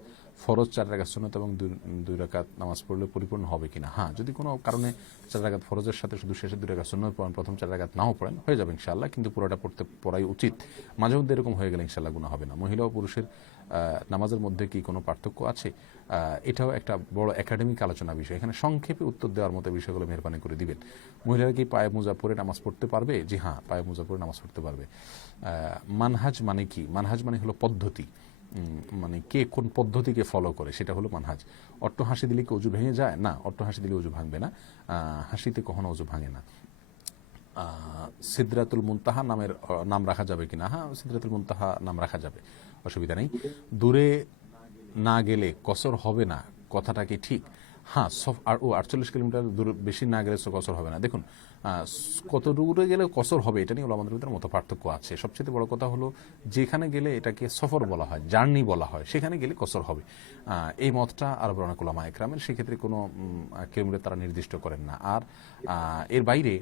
ফরজ 4 রাকাত সুন্নাত এবং 2 রাকাত নামাজ পড়লে পরিপূর্ণ হবে কিনা? হ্যাঁ, যদি কোনো কারণে 4 রাকাত ফরজের সাথে শুধু শেষে 2 রাকাত সুন্নাত পড়েন, প্রথম 4 রাকাত নাও পড়েন, হয়ে যাবে ইনশাআল্লাহ। কিন্তু পুরোটা পড়াই উচিত। মাঝে মধ্যে এরকম হয়ে গেলে ইনশাআল্লাহ গুনাহ হবে না। মহিলা ও পুরুষের নামাজের মধ্যে কি কোনো পার্থক্য আছে? এটাও একটা বড় একাডেমিক আলোচনা বিষয়। এখানে সংক্ষেপে উত্তর দেওয়ার মতো বিষয়গুলো মেহরবানি করে দিবেন। মহিলারা কি পায়ে মোজা পরে নামাজ পড়তে পারবে? জি হ্যাঁ, পায়ে মোজা পরে নামাজ পড়তে পারবে। মানহাজ মানে কি? মানহাজ মানে হলো পদ্ধতি। মানে কে কোন পদ্ধতিকে ফলো করে সেটা হলো মানহাজ। অট্ট হাসি দিলে কি অজু ভেঙে যায়? না, অট্ট হাসি দিলে অজু ভাঙবে না, হাসিতে কখনো অজু ভাঙে না। সিদরাতুল মুনতাহা নামের নাম রাখা যাবে কিনা? হ্যাঁ, সিদরাতুল মুনতাহা নাম রাখা যাবে, অসুবিধা নেই। দূরে না গেলে কসর হবে না, কথাটা কি ঠিক? হ্যাঁ, 48 কিলোমিটার দূর বেশি না গেলে কসর হবে না। দেখুন, কত দূরে গেলে কসর হবে এটা নিয়ে আমাদের ভিতরে মত পার্থক্য আছে। সবচেয়ে বড় কথা হলো যেখানে গেলে এটাকে সফর বলা হয়, জার্নি বলা হয়, সেখানে গেলে কসর হবে, এই মতটা আরব অনেক উলামা ইকরামের। সেক্ষেত্রে কোনো কিলোমিটার তারা নির্দিষ্ট করেন না। আর এর বাইরে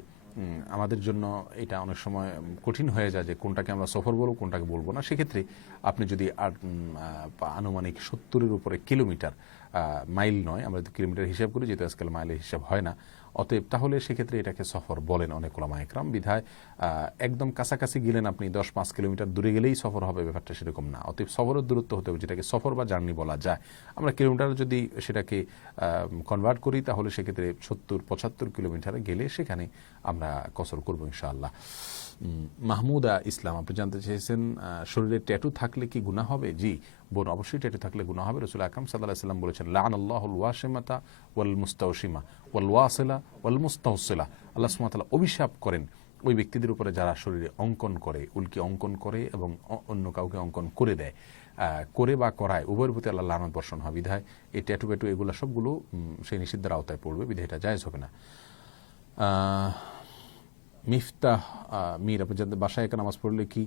আমাদের জন্য এটা অনেক সময় কঠিন হয়ে যায় যে কোনটাকে আমরা সফর বলবো, কোনটাকে বলবো না। সেক্ষেত্রে আপনি যদি আনুমানিক 70-এর উপরে কিলোমিটার, মাইল নয়, আমরা যদি কিলোমিটার হিসাব করি, যেহেতু আজকাল মাইলের হিসাব হয় না, অতএব তাহলে সেক্ষেত্রে এটাকে সফর বলেন অনেক উলামা ইকরাম। বিধায় একদম কাছাকাছি গেলেন আপনি, 10-5 কিলোমিটার দূরে গেলেই সফর হবে, ব্যাপারটা সেরকম না। অতএব সফরের দূরত্ব হতে হবে যেটাকে সফর বা জার্নি বলা যায়। আমরা কিলোমিটার যদি সেটাকে কনভার্ট করি তাহলে সেক্ষেত্রে 70-75 কিলোমিটারে গেলে সেখানে আমরা কসর করবো ইনশাআল্লাহ। মাহমুদা ইসলাম, আপনি জানতে চেয়েছেন শরীরে ট্যাটু থাকলে কি গুনাহ হবে? জি বোন, অবশ্যই ট্যাটু থাকলে গুনাহ হবে। রাসূল আকরাম সাল্লাল্লাহু আলাইহি ওয়াসাল্লাম বলেছেন, লাআনাল্লাহুল ওয়াশিমাতা ওয়াল মুস্তাওশিমা ওয়াল ওয়াসিলা ওয়াল মুস্তাওসিলা। আল্লাহ সুবহানাহু ওয়া তাআলা অভিশাপ করেন ওই ব্যক্তিদের উপরে যারা শরীরে অঙ্কন করে, উল্কি অঙ্কন করে এবং অন্য কাউকে অঙ্কন করে দেয়, করে বা করায়, উভয়ের প্রতি আল্লাহ লানত বর্ষণ হয়। বিধায় এই ট্যাটু প্যাটু এগুলো সবগুলো সেই নিষিদ্ধের আওতায় পড়বে, বিধায় এটা জায়েজ হবে না। মিফতাহ মীর, আপনি জানতে বাসায় একা নামাজ পড়লে কি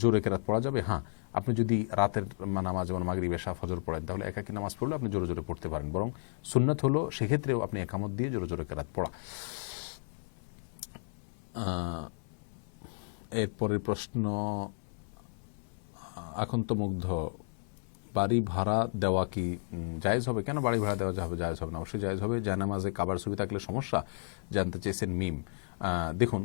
জোরে কেরাত পড়া যাবে? হ্যাঁ, আপনি যদি রাতের নামাজ যেমন মাগরিব এশা ফজর পড়েন তাহলে একাকী নামাজ পড়লে আপনি জোরে জোরে পড়তে পারেন, বরং সুন্নাত হলো সেক্ষেত্রেও আপনি একামত দিয়ে জোরে জোরে কেরাত পড়া। এরপরের প্রশ্ন, আকন্তমুগ্ধ, বাড়ি ভাড়া দেওয়া কি জায়েজ হবে? কেন বাড়ি ভাড়া দেওয়া যাবে জায়েজ হবে না? অবশ্যই জায়েজ হবে। জায়নামাজে কাবার ছবি থাকলে সমস্যা? জানতে চেয়েছেন মিম। দেখুন,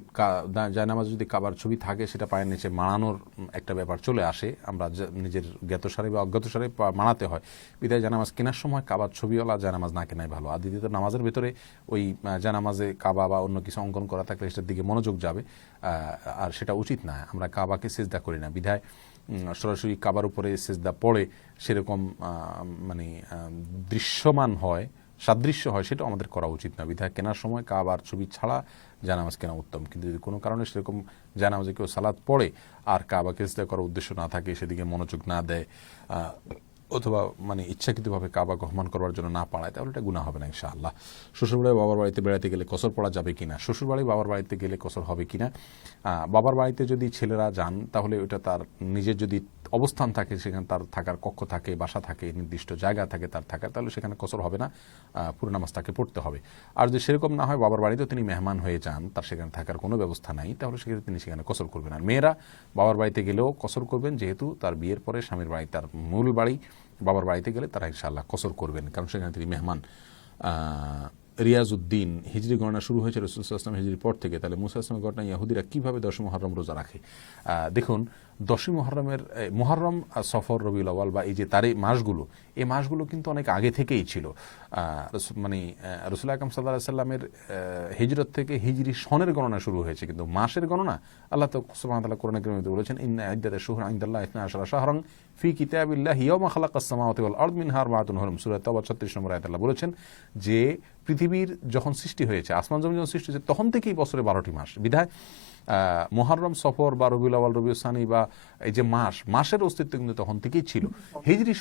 জায়নামাজ যদি কাবার ছবি থাকে সেটা পায়ের নিচে মানানোর একটা ব্যাপার চলে আসে, আমরা নিজের জ্ঞাতসারে বা অজ্ঞাতসারে মানাতে হয়। বিধায় জায়নামাজ কেনার সময় কাবার ছবিওয়ালা জায়নামাজ না কেনাই ভালো। আর দ্বিতীয়ত নামাজের ভেতরে ওই জায়নামাজে কাবা বা অন্য কিছু অঙ্কন করা থাকলে সেটার দিকে মনোযোগ যাবে, আর সেটা উচিত না। আমরা কাবাকে সিজদা করি না, বিধায় সরাসরি কাবার উপরে সিজদা পড়ে সেরকম মানে দৃশ্যমান হয়, সাদৃশ্য হয়, সেটা আমাদের করা উচিত না। বিধায় কেনার সময় কাবার ছবি ছাড়া জায়নামাজ কেনা উত্তম। কিন্তু যদি কোনো কারণে সেরকম জায়নামাজে কেউ সালাত পড়ে আর কাবাকে সিজদা করার উদ্দেশ্য না থাকে, সেদিকে মনোযোগ না দেয়, অথবা মানে ইচ্ছাকৃতভাবে কাবা গহমান করবার জন্য না পাড়ায়, তাহলে এটা গুনাহ হবে না ইনশাআল্লাহ। শ্বশুরবাড়ি বাবার বাড়িতে বেড়াতে গেলে কসর পড়া যাবে কিনা? শ্বশুরবাড়ি বাবার বাড়িতে গেলে কসর হবে কিনা? বাবার বাড়িতে যদি ছেলেরা যান তাহলে ওটা তার নিজের যদি অবস্থান থাকে, সেখানে তার থাকার কক্ষ থাকে, বাসা থাকে, নির্দিষ্ট জায়গা থাকে তার থাকার, তাহলে সেখানে কসর হবে না, পুরো নামাজ তাকে পড়তে হবে। আর যদি সেরকম না হয়, বাবার বাড়িতেও তিনি মেহমান হয়ে যান, তার সেখানে থাকার কোনো ব্যবস্থা নাই, তাহলে সেক্ষেত্রে তিনি সেখানে কসর করবেন। আর মেয়েরা বাবার বাড়িতে গেলেও কসর করবেন, যেহেতু তার বিয়ের পরে স্বামীর বাড়ি তার মূল বাড়ি, বাবার বাড়িতে গেলে তারা ইনশাআল্লাহ কসর করবেন, কারণ সেখানে তিনি মেহমান। রিয়াজউদ্দিন, হিজরি গণনা শুরু হয়েছে রাসূল সাল্লাল্লাহু আলাইহি ওয়াসাল্লাম হিজরির পর থেকে, তাহলে মুসা আসলামের ঘটনা ইহুদিরা কিভাবে 10 মুহররম রোজা রাখে? দেখুন, 10 মুহররমের মুহররম, সফর, রবিউল আউয়াল বা এই যে তারিখ মাসগুলো, এই মাসগুলো কিন্তু অনেক আগে থেকেই ছিল। মানে রাসূল আকরাম সাল্লাল্লাহু আলাইহি ওয়াসাল্লামের হিজরত থেকে হিজরি সনের গণনা শুরু হয়েছে, কিন্তু মাসের গণনা আল্লাহ সুবহানাহু ওয়া তাআলা কোরআনে কারীমে বলেছেন, ইন্না ইদ্দাতাশ শুহুরি ইনদাল্লাহি 12 শাহরান ফি কিতাবিল্লাহি ইয়াওমা খালাকাস সামাওয়াতি ওয়াল আরদ মিনহা আরবাআতুন হুরুম। সূরা তাওবা 36 নম্বর আয়াতে আল্লাহ বলেছেন যে পৃথিবীর যখন সৃষ্টি হয়েছে, আসমান জমিন যখন সৃষ্টি হয়েছে, তখন থেকেই বছরে 12টি মাস। বিধায় মুহররম, সফর বা রবিউল আউয়াল, রবিউল সানি বা এই যে মাসের অস্তিত্ব কিন্তু তখন থেকেই ছিল। হিজরি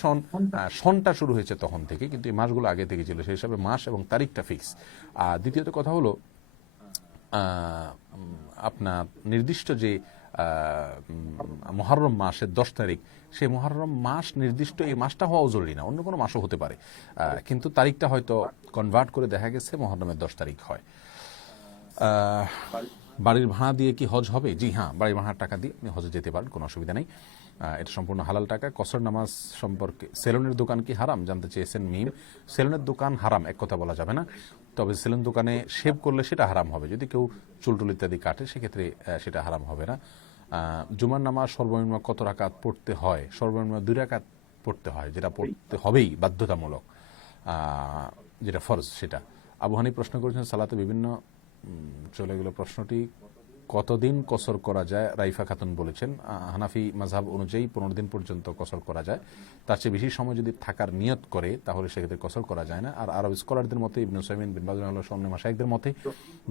সনটা শুরু হয়েছে তখন থেকে, কিন্তু এই মাসগুলো আগে থেকে ছিল, সেই হিসাবে মাস এবং তারিখটা ফিক্স। আর দ্বিতীয়ত কথা হলো, আপনার নির্দিষ্ট যে মুহররম মাসের 10 তারিখ, সেই মুহররম মাস নির্দিষ্ট এই মাসটা হওয়াও জরুরি না, অন্য কোনো মাসও হতে পারে, কিন্তু তারিখটা হয়তো কনভার্ট করে দেখা গেছে মুহররমের 10 তারিখ হয়। বাড়ির ভাড়া দিয়ে কি হজ হবে? জি হ্যাঁ, বাড়ির ভাড়ার টাকা দিয়ে আপনি হজে যেতে পারেন, কোনো অসুবিধা নেই, এটা সম্পূর্ণ হালাল টাকা। কসর নামাজ সম্পর্কে, সেলুনের দোকান কি হারাম? জানতে চেয়েছেন মিম। সেলুনের দোকান হারাম এক কথা বলা যাবে না, তবে সেলুন দোকানে শেভ করলে সেটা হারাম হবে। যদি কেউ চুলটুল ইত্যাদি কাটে সেক্ষেত্রে সেটা হারাম হবে না। জুমার নামাজ সর্বনিম্ন কত রাকাত পড়তে হয়? সর্বনিম্ন 2 রাকাত পড়তে হয়, যেটা পড়তে হবেই বাধ্যতামূলক, যেটা ফরজ সেটা। আবু হানিফ প্রশ্ন করেছেন সালাতে বিভিন্ন, চলে গেল প্রশ্নটি, কতদিন কসর করা যায় রাইফা খাতুন বলেছেন। হানাফি মাযহাব অনুযায়ী 15 দিন পর্যন্ত কসর করা যায়। তার চেয়ে বেশি সময় যদি থাকার নিয়ত করে তাহলে সেক্ষেত্রে কসর করা যায় না। আর আরব স্কলারদের মতে ইবনে উসাইমিন, বিন বাজ রাহিমাহুল্লাহ, অন্য মাশায়েখদের মতে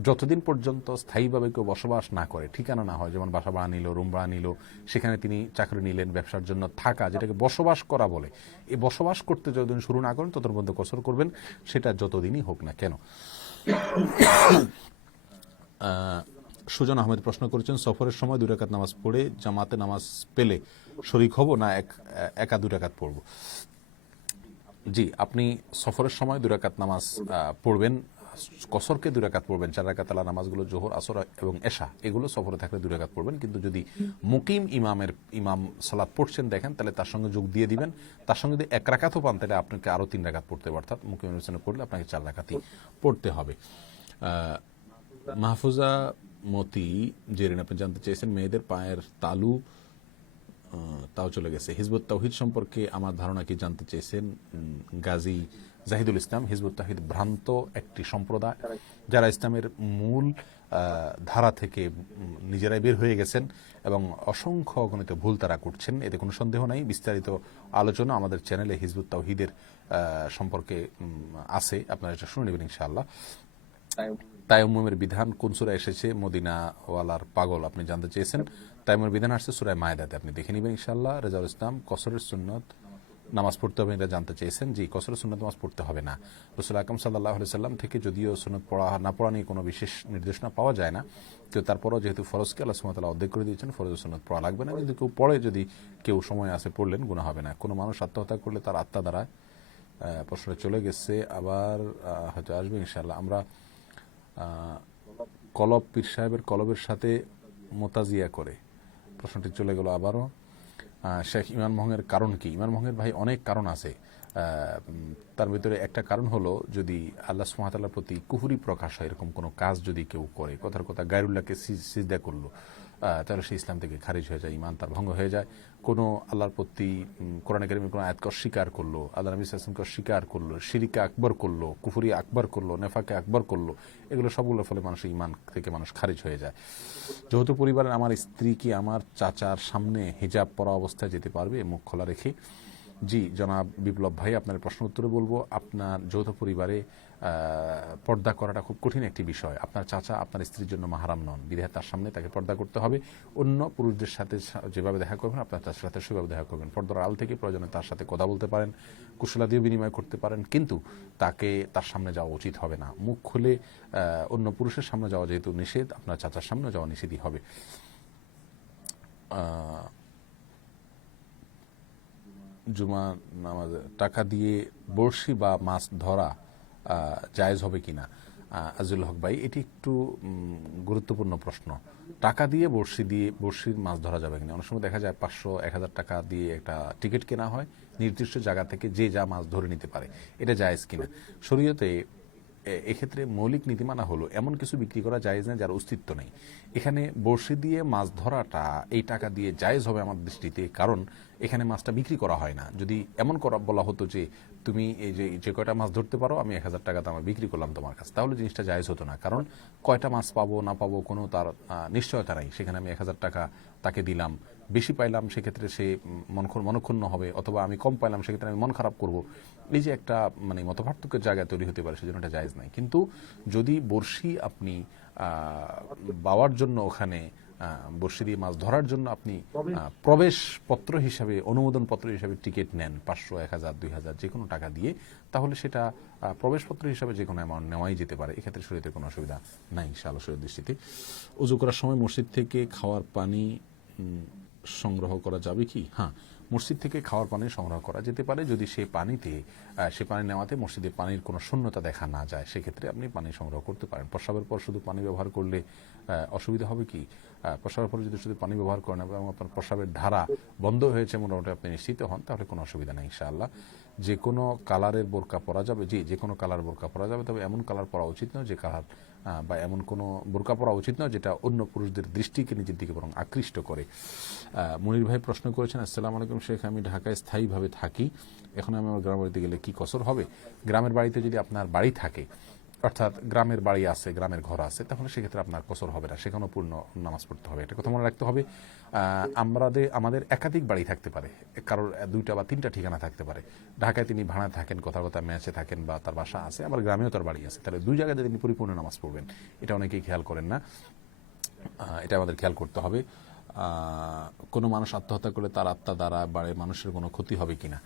যতদিন পর্যন্ত স্থায়ীভাবে কেউ বসবাস না করে, ঠিকানা না হয়, যেমন বাসা ভাড়া নিল, রুম ভাড়া নিল, সেখানে তিনি চাকরি নিলেন, ব্যবসার জন্য থাকা, যেটাকে বসবাস করা বলে, এই বসবাস করতে যতদিন শুরু না করেন ততদিন পর্যন্ত কসর করবেন, সেটা যতদিনই হোক না কেন। সুজন আহমেদ প্রশ্ন করেছেন, সফরের সময় 2 রাকাত নামাজ পড়ে জামাতে নামাজ পেলে শরীক হব না একা 2 রাকাত পড়ব? জি, আপনি সফরের সময় 2 রাকাত নামাজ পড়বেন, কসরকে 2 রাকাত পড়বেন। 4 রাকাত আলা নামাজগুলো জোহর, আসর এবং এশা, এগুলো সফরে থাকলে 2 রাকাত পড়বেন। কিন্তু যদি মুকিম ইমাম সালাত পড়ছেন দেখেন, তাহলে তার সঙ্গে যোগ দিয়ে দিবেন। তার সঙ্গে যদি 1 রাকাতও পান তাহলে আপনাকে আরও 3 রাকাত পড়তে হবে, অর্থাৎ মুকিম ইমামের পড়লে আপনাকে 4 রাকাতই পড়তে হবে। মাহফুজা মতি জেরিন আপনি জানতে চেয়েছেন, মেয়েদের পায়ের তালু, তাও চলে গেছে, হিজবুত তাওহিদ সম্পর্কে আমার ধারণা কি জানতে চেয়েছেন গাজী জাহিদুল ইসলাম। হিজবুত তাওহিদ ভ্রান্ত একটি সম্প্রদায়, যারা ইসলামের মূল ধারা থেকে নিজেরাই বের হয়ে গেছেন এবং অসংখ্য অগণিত ভুল তারা করছেন, এতে কোনো সন্দেহ নাই। বিস্তারিত আলোচনা আমাদের চ্যানেলে হিজবুত তাওহিদের সম্পর্কে আছে, আপনারা এটা শুনে নেবেন ইনশাআল্লাহ। তায়াম্মুমের বিধান কোন সূরা এসেছে, মদিনাওয়ালার পাগল আপনি জানতে চেয়েছেন। তায়াম্মুমের বিধান আসছে সূরা মায়েদাতে, আপনি দেখে নেবেন ইনশাআল্লাহ। রেজাউল ইসলাম, কসরের সুন্নত নামাজ পড়তে হবে এটা জানতে চেয়েছেন। জি, কসরের সুন্নত নামাজ পড়তে হবে না। রাসূল আকরাম সাল্লাল্লাহু আলাইহি সাল্লাম থেকে যদিও সুন্নত পড়া না পড়া নিয়ে কোনো বিশেষ নির্দেশনা পাওয়া যায় না, তো তারপরও যেহেতু ফরজকে আল্লাহ সুবহানাহু ওয়া তাআলা অর্ধেক করে দিয়েছেন, ফরজ সুন্নত পড়া লাগবে না। যদি কেউ পড়ে, যদি কেউ সময় আছে পড়লেন, গুনাহ হবে না। কোনো মানুষ আত্মহত্যা করলে তার আত্মা দ্বারা, প্রশ্ন চলে গেছে, আবার হয়তো আসবে ইনশাআল্লাহ। আমরা কলব, পীর সাহেবের কলবের সাথে মোতাজিয়া করে, প্রশ্নটি চলে গেল আবারও। শেখ ইমান ভঙ্গের কারণ কি? ইমান ভঙ্গের ভাই অনেক কারণ আছে। তার ভিতরে একটা কারণ হলো, যদি আল্লাহ সুবহানাহু ওয়া তাআলার প্রতি কুফরি প্রকাশ হয়, এরকম কোনো কাজ যদি কেউ করে, কথার কথা গায়রুল্লাহকে সিজদা করলো, তাহলে সে ইসলাম থেকে খারিজ হয়ে যায়, ইমান তার ভঙ্গ হয়ে যায়। কোনো আল্লাহর প্রতি কোরআনে কারীমের কোনো আয়াতকে অস্বীকার করলো, আল্লাহ নবী সাল্লাল্লাহু আলাইহি ওয়াসাল্লামকে অস্বীকার করলো, শিরকে আকবর করলো, কুফরি আকবর করলো, নেফাকে আকবর করলো, এগুলো সবগুলোর ফলে মানুষের ইমান থেকে মানুষ খারিজ হয়ে যায়। যৌথ পরিবারের আমার স্ত্রী কি আমার চাচার সামনে হিজাব পরা অবস্থায় যেতে পারবে মুখ খোলা রেখে? জি জনাব বিপ্লব ভাই, আপনার প্রশ্ন উত্তরে বলবো, আপনার যৌথ পরিবারে পর্দা করাটা খুব কঠিন একটি বিষয়। আপনার চাচা আপনার স্ত্রীর জন্য মাহারাম নন, বিধায় তার সামনে তাকে পর্দা করতে হবে। অন্য পুরুষদের সাথে যেভাবে দেখা করবেন আপনার চাচার সাথে সেভাবে দেখা করবেন। পর্দার আল থেকে প্রয়োজনে তার সাথে কথা বলতে পারেন, কুশলাদিও বিনিময় করতে পারেন, কিন্তু তাকে তার সামনে যাওয়া উচিত হবে না। মুখ খুলে অন্য পুরুষের সামনে যাওয়া যেহেতু নিষেধ, আপনার চাচার সামনে যাওয়া নিষেধই হবে। জুমা নামাজে টাকা দিয়ে বড়শি বা মাছ ধরা জায়েজ হবে কিনা? আজিজুল হক ভাই, এটি একটু গুরুত্বপূর্ণ প্রশ্ন। টাকা দিয়ে বড়শির মাছ ধরা যাবে কিনা? অনেক সময় দেখা যায় 500-1000 টাকা দিয়ে একটা টিকিট কেনা হয়, নির্দিষ্ট জায়গা থেকে যে যা মাছ ধরে নিতে পারে, এটা জায়েজ কিনা? শরীয়তে এক্ষেত্রে মৌলিক নীতিমানা হলো, এমন কিছু বিক্রি করা জায়েজ না যার অস্তিত্ব নেই। এখানে বড়শি দিয়ে মাছ ধরাটা এই টাকা দিয়ে জায়েজ হবে আমার দৃষ্টিতে, কারণ এখানে মাছটা বিক্রি করা হয় না। যদি এমন করা বলা হতো যে তুমি এই যে কয়টা মাছ ধরতে পারো আমি 1000 টাকা দামে বিক্রি করলাম তোমার কাছে, তাহলে জিনিসটা জায়েজ হতো না। কারণ কয়টা মাছ পাবো না পাবো কোনো তার নিশ্চয়তা নাই। সেখানে আমি 1000 টাকা তাকে দিলাম, বেশি পাইলাম সেক্ষেত্রে সে মনক্ষুণ্ণ হবে, অথবা আমি কম পাইলাম সেক্ষেত্রে আমি মন খারাপ করব। এই যে একটা মতপার্থক্যের জায়গা তৈরি হতে পারে, সেজন্য এটা জায়েজ নাই। কিন্তু যদি বড়শি আপনি বাওয়ার জন্য, ওখানে বড়শি দিয়ে মাছ ধরার জন্য আপনি প্রবেশ পত্র হিসাবে, অনুমোদন পত্র হিসাবে টিকিট নেন 500, 1000, 2000 যে কোনো টাকা দিয়ে, তাহলে সেটা প্রবেশপত্র হিসাবে যে কোনো অ্যামাউন্ট নেওয়াই যেতে পারে। এক্ষেত্রে শরীয়তে কোনো অসুবিধা নাই ইনশাআল্লাহ শরীয়তের দৃষ্টিতে। ওযু করার সময় মসজিদ থেকে খাওয়ার পানি সংগ্রহ করা যাবে কি? হ্যাঁ, মসজিদ থেকে খাওয়ার পানি সংগ্রহ করা যেতে পারে, যদি সে পানি নেওয়াতে মসজিদে পানির কোনো শূন্যতা দেখা না যায়, সেক্ষেত্রে আপনি পানি সংগ্রহ করতে পারেন। প্রস্রাবের পর শুধু পানি ব্যবহার করলে অসুবিধা হবে কি? প্রস্রাবের পর যদি শুধু পানি ব্যবহার করেন এবং আপনার প্রস্রাবের ধারা বন্ধ হয়েছে মোটামুটি আপনি নিশ্চিত হন, তাহলে কোনো অসুবিধা নেই ইনশাআল্লাহ। যে কোনো কালারের বোরকা পরা যাবে? জি, যে কোনো কালার বোরকা পরা যাবে, তবে এমন কালার পরা উচিত নয় যে কালার, বা এমন কোনো বোরকা পরা উচিত নয় যেটা অন্য পুরুষদের দৃষ্টিকে নিজের দিকে বরং আকৃষ্ট করে। মনির ভাই প্রশ্ন করেছেন, আসসালামু আলাইকুম শেখ, আমি ঢাকায় স্থায়ীভাবে থাকি, এখন আমি আমার গ্রামের বাড়িতে গেলে কি কসর হবে? গ্রামের বাড়িতে যদি আপনার বাড়ি থাকে, অর্থাৎ গ্রামের বাড়ি আছে, গ্রামের ঘর আছে, তাহলে সেক্ষেত্রে আপনার কসর হবে না, সেখানেও পূর্ণ নামাজ পড়তে হবে। এটা কথা মনে রাখতে হবে। আমাদের একাধিক বাড়ি থাকতে পারে, কারোর 2টা বা 3টা ঠিকানা থাকতে পারে। ঢাকায় তিনি ভাড়া থাকেন, কোথাও কোথাও ম্যাচে থাকেন, বা তার বাসা আছে, আবার গ্রামেও তার বাড়ি আছে। তাহলে 2 জায়গায় তিনি পরিপূর্ণ নামাজ পড়বেন, এটা অনেকেই খেয়াল করেন না। এটা আমাদের খেয়াল করতে হবে। কোনো মানুষ আত্মহত্যা করলে তার আত্মা দ্বারা বাড়ির মানুষের কোনো ক্ষতি হবে কিনা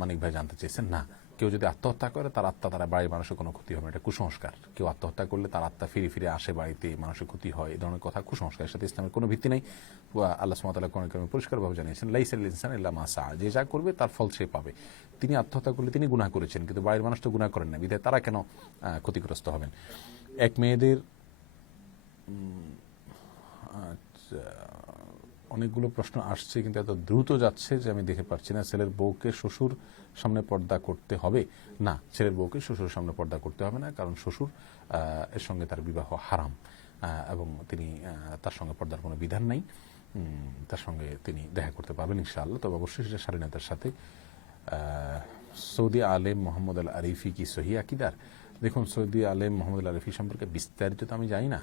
মানিক ভাই জানতে চেয়েছেন। না, কেউ যদি আত্মহত্যা করে তার আত্মা দ্বারা বাড়ির মানুষের কোনো ক্ষতি হবে না, এটা কুসংস্কার। কেউ আত্মহত্যা করলে তার আত্মা ফিরে ফিরে আসে বাড়িতে, মানুষের ক্ষতি হয়, এই ধরনের কথা কুসংস্কার, এর সাথে ইসলামের কোনো ভিত্তি নেই। আল্লাহ সুবহানাহু ওয়া তাআলা কোরআনে কারিমে পরিষ্কারভাবে জানিয়েছেন, লাইসাল ইনসানু ইল্লা মা সাআ, যে যা করবে তার ফল সে পাবে। তিনি আত্মহত্যা করলে তিনি গুনাহ করেছেন, কিন্তু বাড়ির মানুষ তো গুনাহ করেন না, বিধায় তারা কেন ক্ষতিগ্রস্ত হবেন। এক মেয়েদের অনেকগুলো প্রশ্ন আসছে, কিন্তু এত দ্রুত যাচ্ছে যে আমি দেখে পাচ্ছি না। ছেলের বউকে শ্বশুর সামনে পর্দা করতে হবে? না, ছেলের বউকে শ্বশুর সামনে পর্দা করতে হবে না, কারণ শ্বশুর এর সঙ্গে তার বিবাহ হারাম, এবং তিনি তার সঙ্গে পর্দার কোনো বিধান নাই। তার সঙ্গে তিনি দেখা করতে পারবেন ইনশাআল্লাহ, তবে অবশ্যই সেটা স্বাধীনতার সাথে। সৌদি আলেম মোহাম্মদ আল আরিফি কি সহি আকিদার? দেখুন, সৌদি আলেম মোহাম্মদ আল আরিফি সম্পর্কে বিস্তারিত তো আমি জানি না,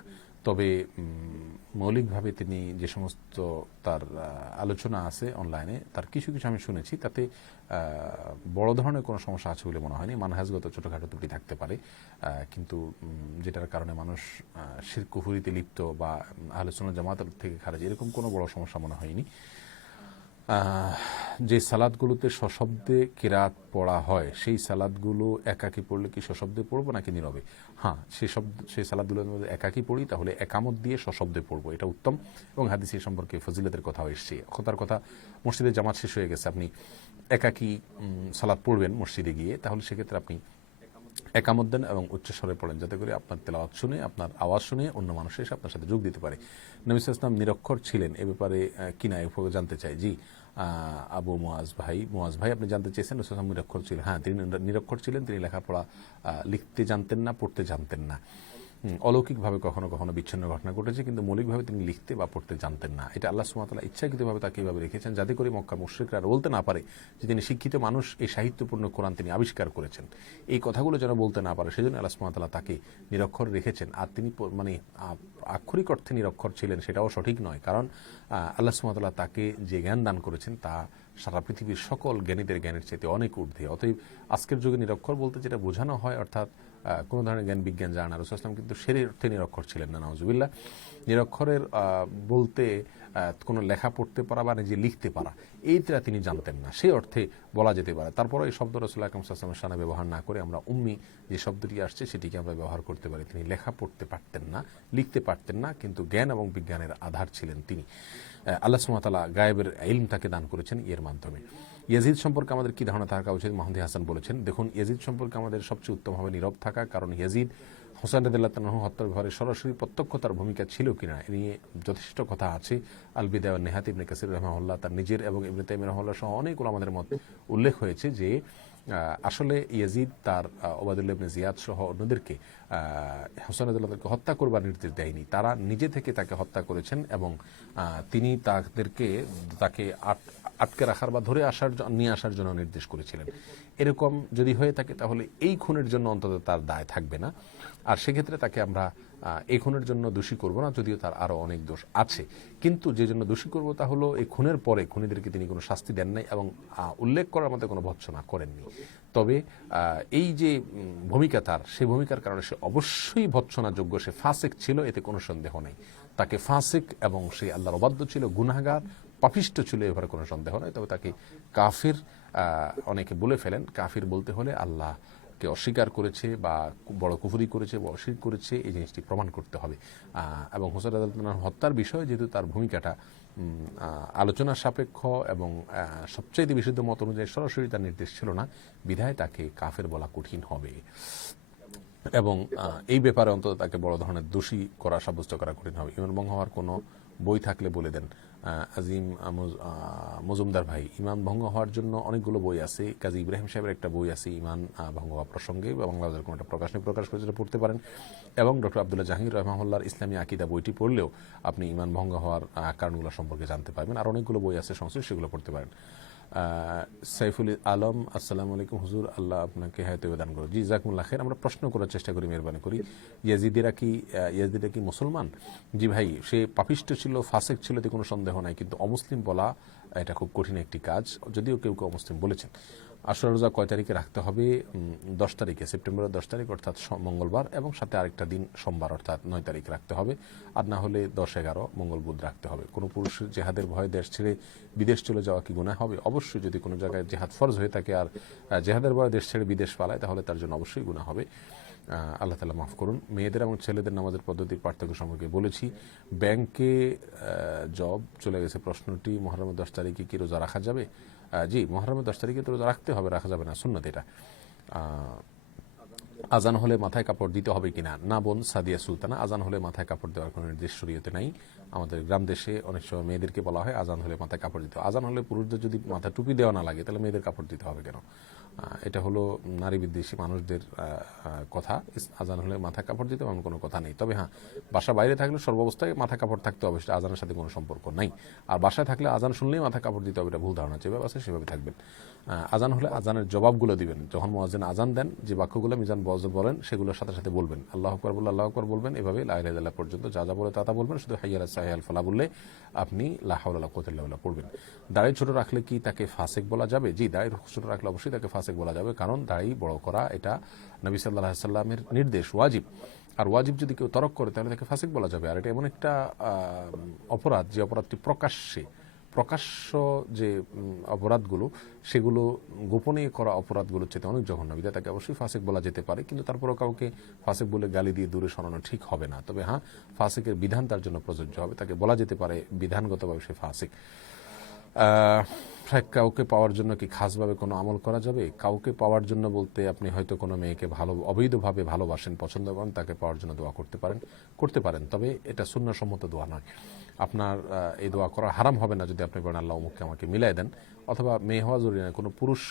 তবে মৌলিকভাবে তিনি যে সমস্ত তার আলোচনা আছে অনলাইনে, তার কিছু কিছু আমি শুনেছি, তাতে বড় ধরনের কোনো সমস্যা আছে বলে মনে হয়নি। মানহাজগত ছোটোখাটো ত্রুটি থাকতে পারে, কিন্তু যেটার কারণে মানুষ শিরক কুফরিতে লিপ্ত বা আহলে সুন্নাত জামাত থেকে খারেজ, এরকম কোনো বড় সমস্যা মনে হয়নি। যে সালাদগুলোতে সশব্দে কিরাত পড়া হয়, সেই সালাদগুলো একাকী পড়লে কি সশব্দে পড়বো নাকি নীরবে? হ্যাঁ, সেই সালাদগুলোর মধ্যে একাকী পড়ি, তাহলে একামত দিয়ে সশব্দে পড়বো, এটা উত্তম। এবং হাদিস এই সম্পর্কে ফজিলতের কথাও এসছে। তার কথা, মসজিদে জামাত শেষ হয়ে গেছে, আপনি একাকী সালাদ পড়বেন মসজিদে গিয়ে, তাহলে সেক্ষেত্রে আপনি একামত দেন এবং উচ্চস্বরে পড়েন, যাতে করে আপনার তেলাওয়াত শুনে, আপনার আওয়াজ শুনে অন্য মানুষ এসে আপনার সাথে যোগ দিতে পারে। নবী সাল্লাল্লাহু আলাইহি ওয়াসাল্লাম নিরক্ষর ছিলেন, এ ব্যাপারে কিনা এভাবে জানতে চাই। জি, আবু মুয়াজ ভাই আপনি জানতে চেয়েছেন রাসূল সাল্লাল্লাহু আলাইহি ওয়াসাল্লাম নিরক্ষর ছিলেন? হ্যাঁ, তিনি নিরক্ষর ছিলেন। তিনি লেখাপড়া লিখতে জানতেন না, পড়তে জানতেন না। অলৌকিকভাবে কখনো কখনো বিচ্ছিন্ন ঘটনা ঘটেছে, কিন্তু মৌলিকভাবে তিনি লিখতে বা পড়তে জানতেন না। এটা আল্লাহ সুবহানাহু ওয়া তাআলা ইচ্ছাকৃতভাবে তাকে এইভাবে রেখেছেন, যাতে করে মক্কার মুশরিকরা বলতে না পারে যে তিনি শিক্ষিত মানুষ, এই সাহিত্যপূর্ণ কোরআন তিনি আবিষ্কার করেছেন। এই কথাগুলো যেন বলতে না পারে, সেজন্য আল্লাহ সুবহানাহু ওয়া তাআলা তাকে নিরক্ষর রেখেছেন। আর তিনি মানে আক্ষরিক অর্থে নিরক্ষর ছিলেন সেটাও সঠিক নয়, কারণ আল্লাহ সুবহানাহু ওয়া তাআলা তাকে যে জ্ঞান দান করেছেন তা সারা পৃথিবীর সকল জ্ঞানীদের জ্ঞানের চাইতে অনেক ঊর্ধ্বে। অতএব আজকের যুগে নিরক্ষর বলতে যেটা বোঝানো হয়, অর্থাৎ কোনো ধরনের জ্ঞান বিজ্ঞান জানা, রাসূল সাল্লাল্লাহু আলাইহি ওয়াসাল্লাম কিন্তু সেই অর্থে নিরক্ষর ছিলেন না, নাউজুবিল্লাহ। নিরক্ষরের বলতে কোনো লেখা পড়তে পারা বা নিজে লিখতে পারা, এইটা তিনি জানতেন না, সেই অর্থে বলা যেতে পারে। তারপরে এই শব্দ রাসূল আকরাম সাল্লাল্লাহু আলাইহি ওয়াসাল্লামের শানে ব্যবহার না করে আমরা উম্মি যে শব্দটি আসছে সেটিকে আমরা ব্যবহার করতে পারি। তিনি লেখা পড়তে পারতেন না, লিখতে পারতেন না, কিন্তু জ্ঞান এবং বিজ্ঞানের আধার ছিলেন তিনি। আল্লাহ সুবহানাহু ওয়া তাআলা গায়েবের ইলম তাকে দান করেছেন এর মাধ্যমে। ইয়াজিদ সম্পর্কে আমাদের কি ধারণা থাকা উচিত? মাহমুদ হাসান বলেছেন, দেখুন, ইয়াজিদ সম্পর্কে আমাদের সবচেয়ে উত্তম হবে নীরব থাকা, কারণ ইয়াজিদ হুসাইন রাদিয়াল্লাহু তাআলা হত্যার ঘরে সরাসরি প্রত্যক্ষ তার ভূমিকা ছিল কিনা এ নিয়ে যথেষ্ট কথা আছে। আল বিদায়া ওয়ান নিহায়া ইবনে কাসির রাহিমাহুল্লাহ, তার নিজের এবং ইবনে তাইমিয়া রাহিমাহুল্লাহ সহ অনেক উলামাদের মধ্যে উল্লেখ হয়েছে যে আসলে ইয়াজিদ তার ওবায়দুল্লাহ ইবনে জিয়াদ সহ অন্যদেরকে হুসাইন রাদিয়াল্লাহু তাআলাকে হত্যা করবার নির্দেশ দেয়নি, তারা নিজে থেকে তাকে হত্যা করেছেন, এবং তিনি তাকে আটকে রাখার বা ধরে নিয়ে আসার জন্য নির্দেশ করেছিলেন। এরকম যদি হয়ে থাকে তাহলে এই খুনের জন্য অন্তত তার দায় থাকবে না, আর সেক্ষেত্রে তাকে আমরা এই খুনের জন্য দোষী করব না, যদিও তার আরো অনেক দোষ আছে। কিন্তু যে জন্য দোষী করব তা হলো এই খুনের পরে খুনিদেরকে তিনি কোনো শাস্তি দেন নাই এবং উল্লেখ করার মধ্যে কোনো ভৎসনা করেননি। তবে এই যে ভূমিকা তার, সেই ভূমিকার কারণে সে অবশ্যই ভৎসনা যোগ্য, সে ফাসিক ছিল, এতে কোনো সন্দেহ নেই। তাকে ফাসিক এবং সে আল্লাহর অবাধ্য ছিল, গুনাহগার, পাপিষ্ট ছিল, এবারে কোনো সন্দেহ নয়। তবে তাকে কাফির অনেকে বলে ফেলেন। কাফির বলতে হলে আল্লাহকে অস্বীকার করেছে বা বড় কুফরি করেছে বা অস্বীকার করেছে, এই জিনিসটি প্রমাণ করতে হবে। এবং হুসাইন রাদিয়াল্লাহু তাআলা হত্যার বিষয়ে যেহেতু তার ভূমিকাটা আলোচনা সাপেক্ষ এবং সবচাইতে বিশুদ্ধ মত অনুযায়ী সরাসরি তার নির্দেশ ছিল না, বিধায় তাকে কাফের বলা কঠিন হবে, এবং এই ব্যাপারে অন্তত তাকে বড় ধরনের দোষী করা, সাব্যস্ত করা কঠিন হবে। ইমান ভঙ্গ হওয়ার কোনো বই থাকলে বলে দেন। আজিম মজুমদার ভাই, ইমান ভঙ্গ হওয়ার জন্য অনেকগুলো বই আছে। কাজী ইব্রাহিম সাহেবের একটা বই আছে ইমান ভঙ্গ হওয়া প্রসঙ্গে, বাংলাদেশের কোনো একটা প্রকাশ করে যেটা পড়তে পারেন, এবং ডক্টর আব্দুল্লাহ জাহাঙ্গীর রাহিমাহুল্লাহর ইসলামী আকিদা বইটি পড়লেও আপনি ইমান ভঙ্গ হওয়ার কারণগুলো সম্পর্কে জানতে পারবেন। আর অনেকগুলো বই আছে সংশ্লিষ্ট, সেগুলো পড়তে পারেন। সাইফুল আলম, আসসালামু আলাইকুম হুজুর, আল্লাহ আপনাকে হায়াতে দান করুন। জি জাযাকুমুল্লাহ খাইর। আমরা প্রশ্ন করার চেষ্টা করি, মেহরবানি করি। ইয়াজিদিরা কি মুসলমান? জি ভাই, সে পাপিষ্ট ছিল, ফাসেক ছিল, এতে কোনো সন্দেহ নাই, কিন্তু অমুসলিম বলা এটা খুব কঠিন একটি কাজ, যদিও কেউ কেউ অমুসলিম বলেছেন। আশুরা রোজা কয় তারিখে রাখতে হবে? 10 তারিখে, সেপ্টেম্বরের 10 তারিখ অর্থাৎ মঙ্গলবার, এবং সাথে আরেকটা দিন সোমবার অর্থাৎ 9 তারিখ রাখতে হবে। আর না হলে 10-11 মঙ্গল বুধ রাখতে হবে। কোনো পুরুষের জেহাদের ভয়ে দেশ ছেড়ে বিদেশ চলে যাওয়া কি গুনাহ হবে? অবশ্যই, যদি কোনো জায়গায় জেহাদ ফরজ হয়ে থাকে আর জেহাদের ভয়ে দেশ ছেড়ে বিদেশ পালায়, তাহলে তার জন্য অবশ্যই গুনাহ হবে। আল্লাহ তাআলা মাফ করুন। মেয়েদের এবং ছেলেদের নামাজের পদ্ধতির পার্থক্য সম্পর্কে বলেছি। ব্যাংকে জব চলে গেছে। প্রশ্নটি, মুহররমের 10 তারিখে কি রোজা রাখা যাবে? জি, মুহররমের 10 তারিখে তো রোজা রাখতে হবে, রাখা যাবে না, সুন্নাত এটা। আজান হলে মাথায় কাপড় দিতে হবে কিনা? না বোন সাদিয়া সুলতানা, আজান হলে মাথায় কাপড় দেওয়ার কোনো নির্দেশ শরীয়তে নাই। আমাদের গ্রাম দেশে অনেক সময় মেয়েদেরকে বলা হয় আজান হলে মাথায় কাপড় দিতে হবে। আজান হলে পুরুষদের যদি মাথায় টুপি দেওয়া না লাগে, তাহলে মেয়েদের কাপড় দিতে হবে কেন? এটা হলো নারী বিদ্বেষী মানুষদের কথা। আজান হলে মাথায় কাপড় দিতে এমন কোনো কথা নেই। তবে হ্যাঁ, বাসা বাইরে থাকলে সর্বাবস্থায় মাথায় কাপড় থাকতে হবে, সেটা আজানের সাথে কোনো সম্পর্ক নাই। আর বাসায় থাকলে আজান শুনলেই মাথায় কাপড় দিতে হবে, এটা ভুল ধারণা। যেভাবে আছে সেভাবে থাকবেন। আজান হলে আজানের জবাবগুলো দিবেন। যখন মুয়াজ্জিন আজান দেন, যে বাক্যগুলো মিজান বজর বলেন, সেগুলোর সাথে সাথে বলবেন। আল্লাহু আকবার বললে আল্লাহু আকবার বলবেন, এভাবে লা ইলাহা ইল্লাল্লাহ পর্যন্ত যা যা বলে তা বলবেন। শুধু হাইয়া আলাস সালাহ আল ফালাহ বললে আপনি লা হাওলা ওয়ালা কুওয়াতা ইল্লা বিল্লাহ পড়বেন। দাড়ি ছোট রাখলে কি তাকে ফাসেক বলা যাবে? জি, দাড়ি ছোট রাখলে অবশ্যই তাকে ফাসেক বলা যাবে, কারণ দাড়ি বড় করা এটা নবী সাল্লাল্লাহু আলাইহি সাল্লামের নির্দেশ, ওয়াজিব। আর ওয়াজিব যদি কেউ তরক করে, তাহলে তাকে ফাসেক বলা যাবে। আর এটা এমন একটা অপরাধ, যে অপরাধটি প্রকাশ্য যে অপরাধগুলো, সেগুলো গোপনে করা অপরাধগুলোর চেয়ে অনেক জঘন্য। বিধায় তাকে অবশ্যই ফাসেক বলা যেতে পারে, কিন্তু তারপরেও কাউকে ফাসেক বলে গালি দিয়ে দূরে সরানো ঠিক হবে না। তবে হ্যাঁ, ফাসেকের বিধান তার জন্য প্রযোজ্য হবে, তাকে বলা যেতে পারে বিধানগতভাবে সে ফাসেক। কাউকে পাওয়ার জন্য কি খাসভাবে কোনো আমল করা যাবে? কাউকে পাওয়ার জন্য বলতে, আপনি হয়তো কোনো মেয়েকে অবৈধভাবে ভালোবাসেন, পছন্দ করেন, তাকে পাওয়ার জন্য দোয়া করতে পারেন, তবে এটা সুন্নাহসম্মত দোয়া নয়। আপনার এই দোয়া করা হারাম হবে না যদি আপনি বলেন আল্লাহ অমুককে আমাকে মিলাই দেন। অথবা মেয়ে হওয়া জরুরি নয়, কোনো পুরুষ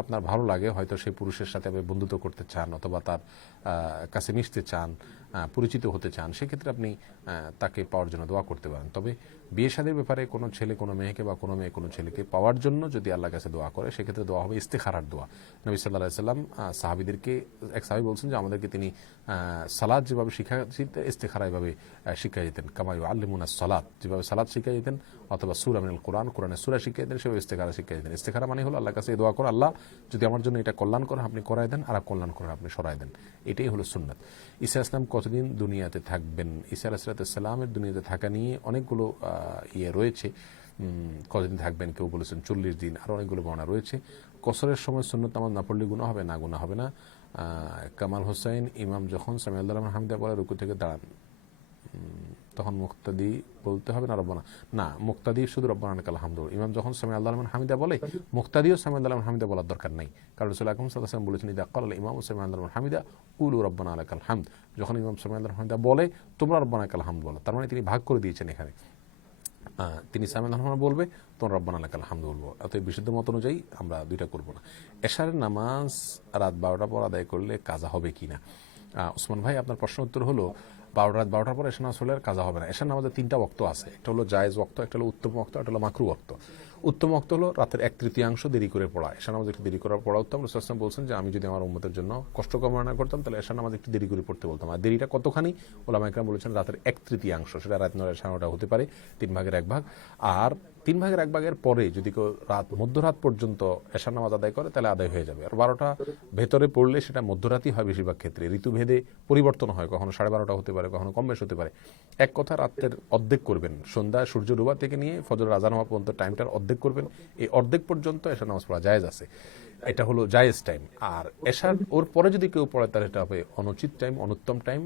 আপনার ভালো লাগে, হয়তো সেই পুরুষের সাথে আপনি বন্ধুত্ব করতে চান, অথবা তার কাছে মিশতে চান, পরিচিত হতে চান, সেক্ষেত্রে আপনি তাকে পাওয়ার জন্য দোয়া করতে পারেন। তবে বিয়ে শাদীর ব্যাপারে কোনো ছেলে কোনো মেয়েকে বা কোনো মেয়ে কোনো ছেলেকে পাওয়ার জন্য যদি আল্লাহর কাছে দোয়া করে, সেক্ষেত্রে দোয়া হবে ইস্তেখারার দোয়া। নবী সাল্লাল্লাহু আলাইহি সাল্লাম সাহাবীদেরকে, এক সাহাবী বলছেন যে আমাদেরকে তিনি সালাত যেভাবে শিখাইতেন, ইস্তেখারা এভাবে শিখাই দিতেন। কামা ইউআল্লিমুনাস সালাত, যেভাবে সালাত শিখাই দিতেন, অথবা সূরা মিনাল কোরআন, কোরআনের সূরা শিখাই দিতেন, সেভাবে ইস্তেখারা শিখাই দিতেন। ইস্তেখারা মানে হলো আল্লাহর কাছে দোয়া করা, আল্লাহ যদি আমার জন্য এটা কল্যাণ করেন আপনি করায় দেন, আর কল্যাণ করেন আপনি সরায় দেন। এটাই হলো সুন্নাত। ঈসা ইসলাম কতদিন দুনিয়াতে থাকবেন? ঈসা আলাইহিস সালামের দুনিয়াতে থাকা নিয়ে অনেকগুলো রয়েছে। কতদিন থাকবেন, কেউ বলেছেন 40 দিন, আর অনেকগুলো বর্ণনা রয়েছে। কসরের সময় সুন্নত নামাজ না পড়লে গুনাহ হবে? না, গুনাহ হবে না। কামাল হোসেন, ইমাম যখন সামি আল্লাহ হামিদা বলে রুকু থেকে দাঁড়ান, তখন মুক্তাদি বলতে হবে না রব্বানা? না, মুক্তাদি শুধু রব্বানা লাকাল হামদ। ইমাম যখন সামি আল্লাহ হামিদা বলে, মুক্তাদিও সামি আল্লাহ হামিদা বলার দরকার নাই, কারণ রাসূল আকরাম সাল্লাল্লাহু আলাইহি ওয়াসাল্লাম বলেছেন ইদা ক্বালা ইমামু সামি আল্লাহ হামিদা কুলু রব্বানা লাকাল হামদ। যখন ইমাম সামি আল্লাহ হামিদা বলে, তোমরা রব্বানা লাকাল হামদ বলো। তার মানে তিনি ভাগ করে দিয়েছেন এখানে, তিনি সামি আল্লাহ বলবে, তোমরা রব্বানা লাকাল হামদ বলবো। অতএব বিশুদ্ধ মত অনুযায়ী আমরা দুইটা করব না। এশারের নামাজ রাত 12টার পর আদায় করলে কাজা হবে কিনা? ওসমান ভাই, আপনার প্রশ্ন উত্তর হলো, রাত 12টার পর এশার নামাজ হলে আর কাজা হবে না। এশার নামাজের 3টা ওয়াক্ত আছে, একটা হলো জায়েজ ওয়াক্ত, একটা হলো উত্তম ওয়াক্ত, একটা হলো মাকরু ওয়াক্ত। উত্তম ওয়াক্ত হলো রাতের 1/3 দেরি করে পড়া। এশার নামাজ একটু দেরি করার পড়া উত্তম। রাসূল সাল্লাল্লাহু আলাইহি ওয়াসাল্লাম বলছেন যে আমি যদি আমার উম্মতের জন্য কষ্ট কামনা করতাম, তাহলে এশার নামাজ একটু দেরি করে পড়তে বলতাম। আর দেরিটা কতখানি? ওলামা ইকরাম বলেছেন রাতের 1/3, সেটা রাত 9টা 9:30 হতে পারে, 3/1 আর 3/1 পরে যদি কেউ মধ্যরাত পর্যন্ত এশার নামাজ আদায় করে, তাহলে আদায় হয়ে যাবে। আর 12টা ভেতরে পড়লে সেটা মধ্যরাতই হয় বেশিরভাগ ক্ষেত্রে। ঋতুভেদে পরিবর্তন হয়, কখনো 12:30 হতে পারে, কখনো কম বেশ হতে পারে। এক কথা, রাতের অর্ধেক করবেন, সন্ধ্যা সূর্য ডোবা থেকে নিয়ে ফজর আজান হওয়া পর্যন্ত টাইমটার অর্ধেক করবেন। এই অর্ধেক পর্যন্ত এশার নামাজ পড়া জায়েজ আছে, এটা হলো জায়েজ টাইম। আর এশার ওর পরে যদি কেউ পড়ে, তাহলে এটা হবে অনুচিত টাইম, অনুত্তম টাইম।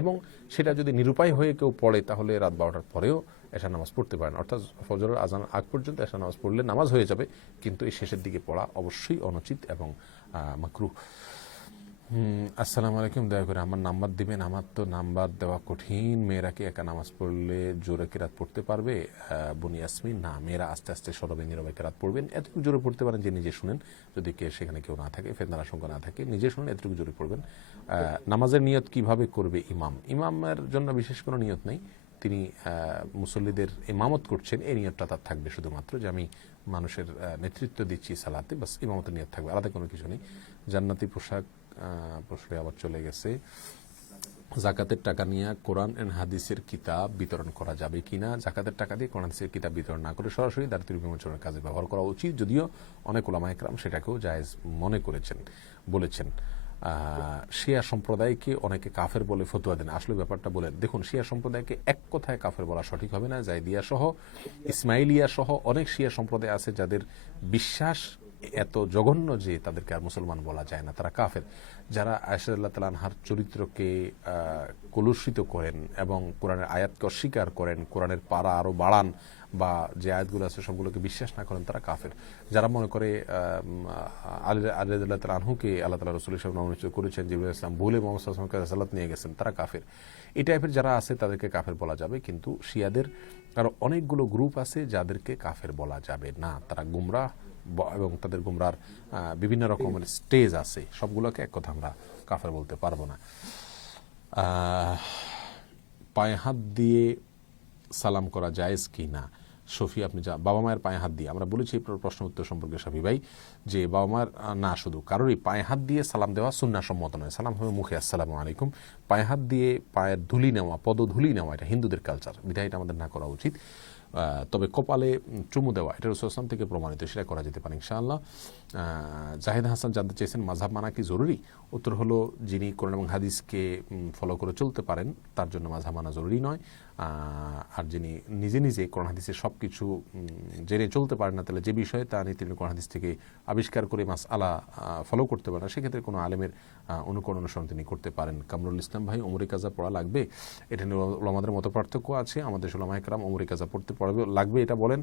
এবং সেটা যদি নিরুপায় হয়ে কেউ পড়ে, তাহলে রাত 12টার পরেও এশার নামাজ পড়তে পারেন। অর্থাৎ ফজরের আজান আগ পর্যন্ত এশার নামাজ পড়লে নামাজ হয়ে যাবে, কিন্তু এই শেষের দিকে পড়া অবশ্যই অনুচিত এবং মাকরুহ। আসসালামু আলাইকুম, দয়া করে আমার নাম্বার দিবেন। আমার তো নাম্বার দেওয়া কঠিন। মেয়েরা কি একা নামাজ পড়লে জোরে কিরাত পড়তে পারবে? বুনি ইয়াসমিন, না, মেয়েরা আস্তে আস্তে সরবে নীরবে কিরাত পড়বেন। এতটুকু জোরে পড়তে পারেন যে নিজে শুনেন, যদি সেখানে কেউ না থাকে, ফিতনার আশঙ্কা না থাকে, নিজে শুনেন, এতটুকু জোরে পড়বেন। নামাজের নিয়ত কিভাবে করবে ইমামের জন্য বিশেষ কোনো নিয়ত নেই। তিনি মুসল্লিদের ইমামত করছেন, এই নিয়তটা তার থাকবে শুধুমাত্র, যে আমি মানুষের নেতৃত্ব দিচ্ছি সালাতে, বাস ইমামতের নিয়ত থাকবে, আলাদা কোনো কিছু নেই। জান্নাতি পোশাক প্রশ্নে আবার চলে গেছে। জাকাতের টাকা নিয়ে কোরআন এন্ড হাদিসের কিতাব বিতরণ করা যাবে কিনা? জাকাতের টাকা দিয়ে কোরআন হাদিসের কিতাব বিতরণ না করে সরাসরি দারিদ্র্য বিমোচনের কাজে ব্যবহার করা উচিত, যদিও অনেক উলামায়ে কেরাম সেটাকেও জায়েজ মনে করেছেন, বলেছেন। শিয়া সম্প্রদায়কে অনেকে কাফের বলে ফতোয়া দেন, আসলে ব্যাপারটা বলেন। দেখুন, শিয়া সম্প্রদায়কে এক কথায় কাফের বলা সঠিক হবে না। জাইদিয়া সহ, ইসমাইলিয়া সহ অনেক শিয়া সম্প্রদায় আছে যাদের বিশ্বাস এত জঘন্য যে তাদেরকে আর মুসলমান বলা যায় না, তারা কাফের। যারা আয়েশা রাদিয়াল্লাহু তাআলা আনহার চরিত্রকে কলুষিত করেন এবং কোরআনের আয়াতকে অস্বীকার করেন, কোরআনের পারা আরো বাড়ান বা যে আয়াতগুলো আছে সবগুলোকে বিশ্বাস না করেন, তারা কাফের। যারা মনে করে আলী রাদিয়াল্লাহু তাআলা আনহুকে আল্লাহ তাআলা রাসূল হিসেবে মনোনীত করেছেন, জিবরাইল আলাইহিস সালাম ভুলে মুহাম্মদ সাল্লাল্লাহু আলাইহি ওয়াসাল্লামকে রিসালাত নিয়ে গেছেন, তারা কাফের। এই টাইপের যারা আছে তাদেরকে কাফের বলা যাবে, কিন্তু শিয়াদের আরো অনেকগুলো গ্রুপ আছে যাদেরকে কাফের বলা যাবে না। তারা গুমরাহ এবং তাদের গুমরার বিভিন্ন রকমের স্টেজ আছে, সবগুলোকে এক কথা আমরা কাফের বলতে পারবো না। পায়ে হাত দিয়ে সালাম করা জায়েজ কি না? শফি, আপনি বাবা মায়ের পায়ে হাত দিয়ে, আমরা বলেছি এই প্রশ্ন উত্তর সম্পর্কে শফি ভাই, যে বাবা মায়ের না, শুধু কারোরই পায়ে হাত দিয়ে সালাম দেওয়া সুন্নাহ সম্মত নয়। সালাম হবে মুখে আসসালামু আলাইকুম, পায়ে হাত দিয়ে পায়ের ধুলি নেওয়া, পদধুলি নেওয়া, এটা হিন্দুদের কালচার, বিধায় এটা আমাদের না করা উচিত। তবে কপালে চুমু দেওয়া এটা রাসূল সাল্লাল্লাহু আলাইহি ওয়াসাল্লাম থেকে প্রমাণিত, সেটা করা যেতে পারে ইনশাআল্লাহ। জাহিদ হাসান জানতে চেয়েছেন মাযহাব মানা কি জরুরি? উত্তর হলো, যিনি কোরআন এবং হাদিসকে ফলো করে চলতে পারেন তার জন্য মাযহাব মানা জরুরি নয়। আর যিনি নিজে নিজে কোরআন হাদিসের সব কিছু জেনে চলতে পারেন না, তাহলে যে বিষয়ে তা নিয়ে তিনি কোরআন হাদিস থেকে আবিষ্কার করে মাসআলা ফলো করতে পারেন না, সেক্ষেত্রে কোনো আলেমের অনুকরণ অনুসরণ তিনি করতে পারেন। কামরুল ইসলাম ভাই, ওমরে কাজা পড়া লাগবে? এটা নিয়ে ওলামাদের মত পার্থক্য আছে। আমাদের উলামায়ে কেরাম ওমরে কাজা পড়তে লাগবে এটা বলেন,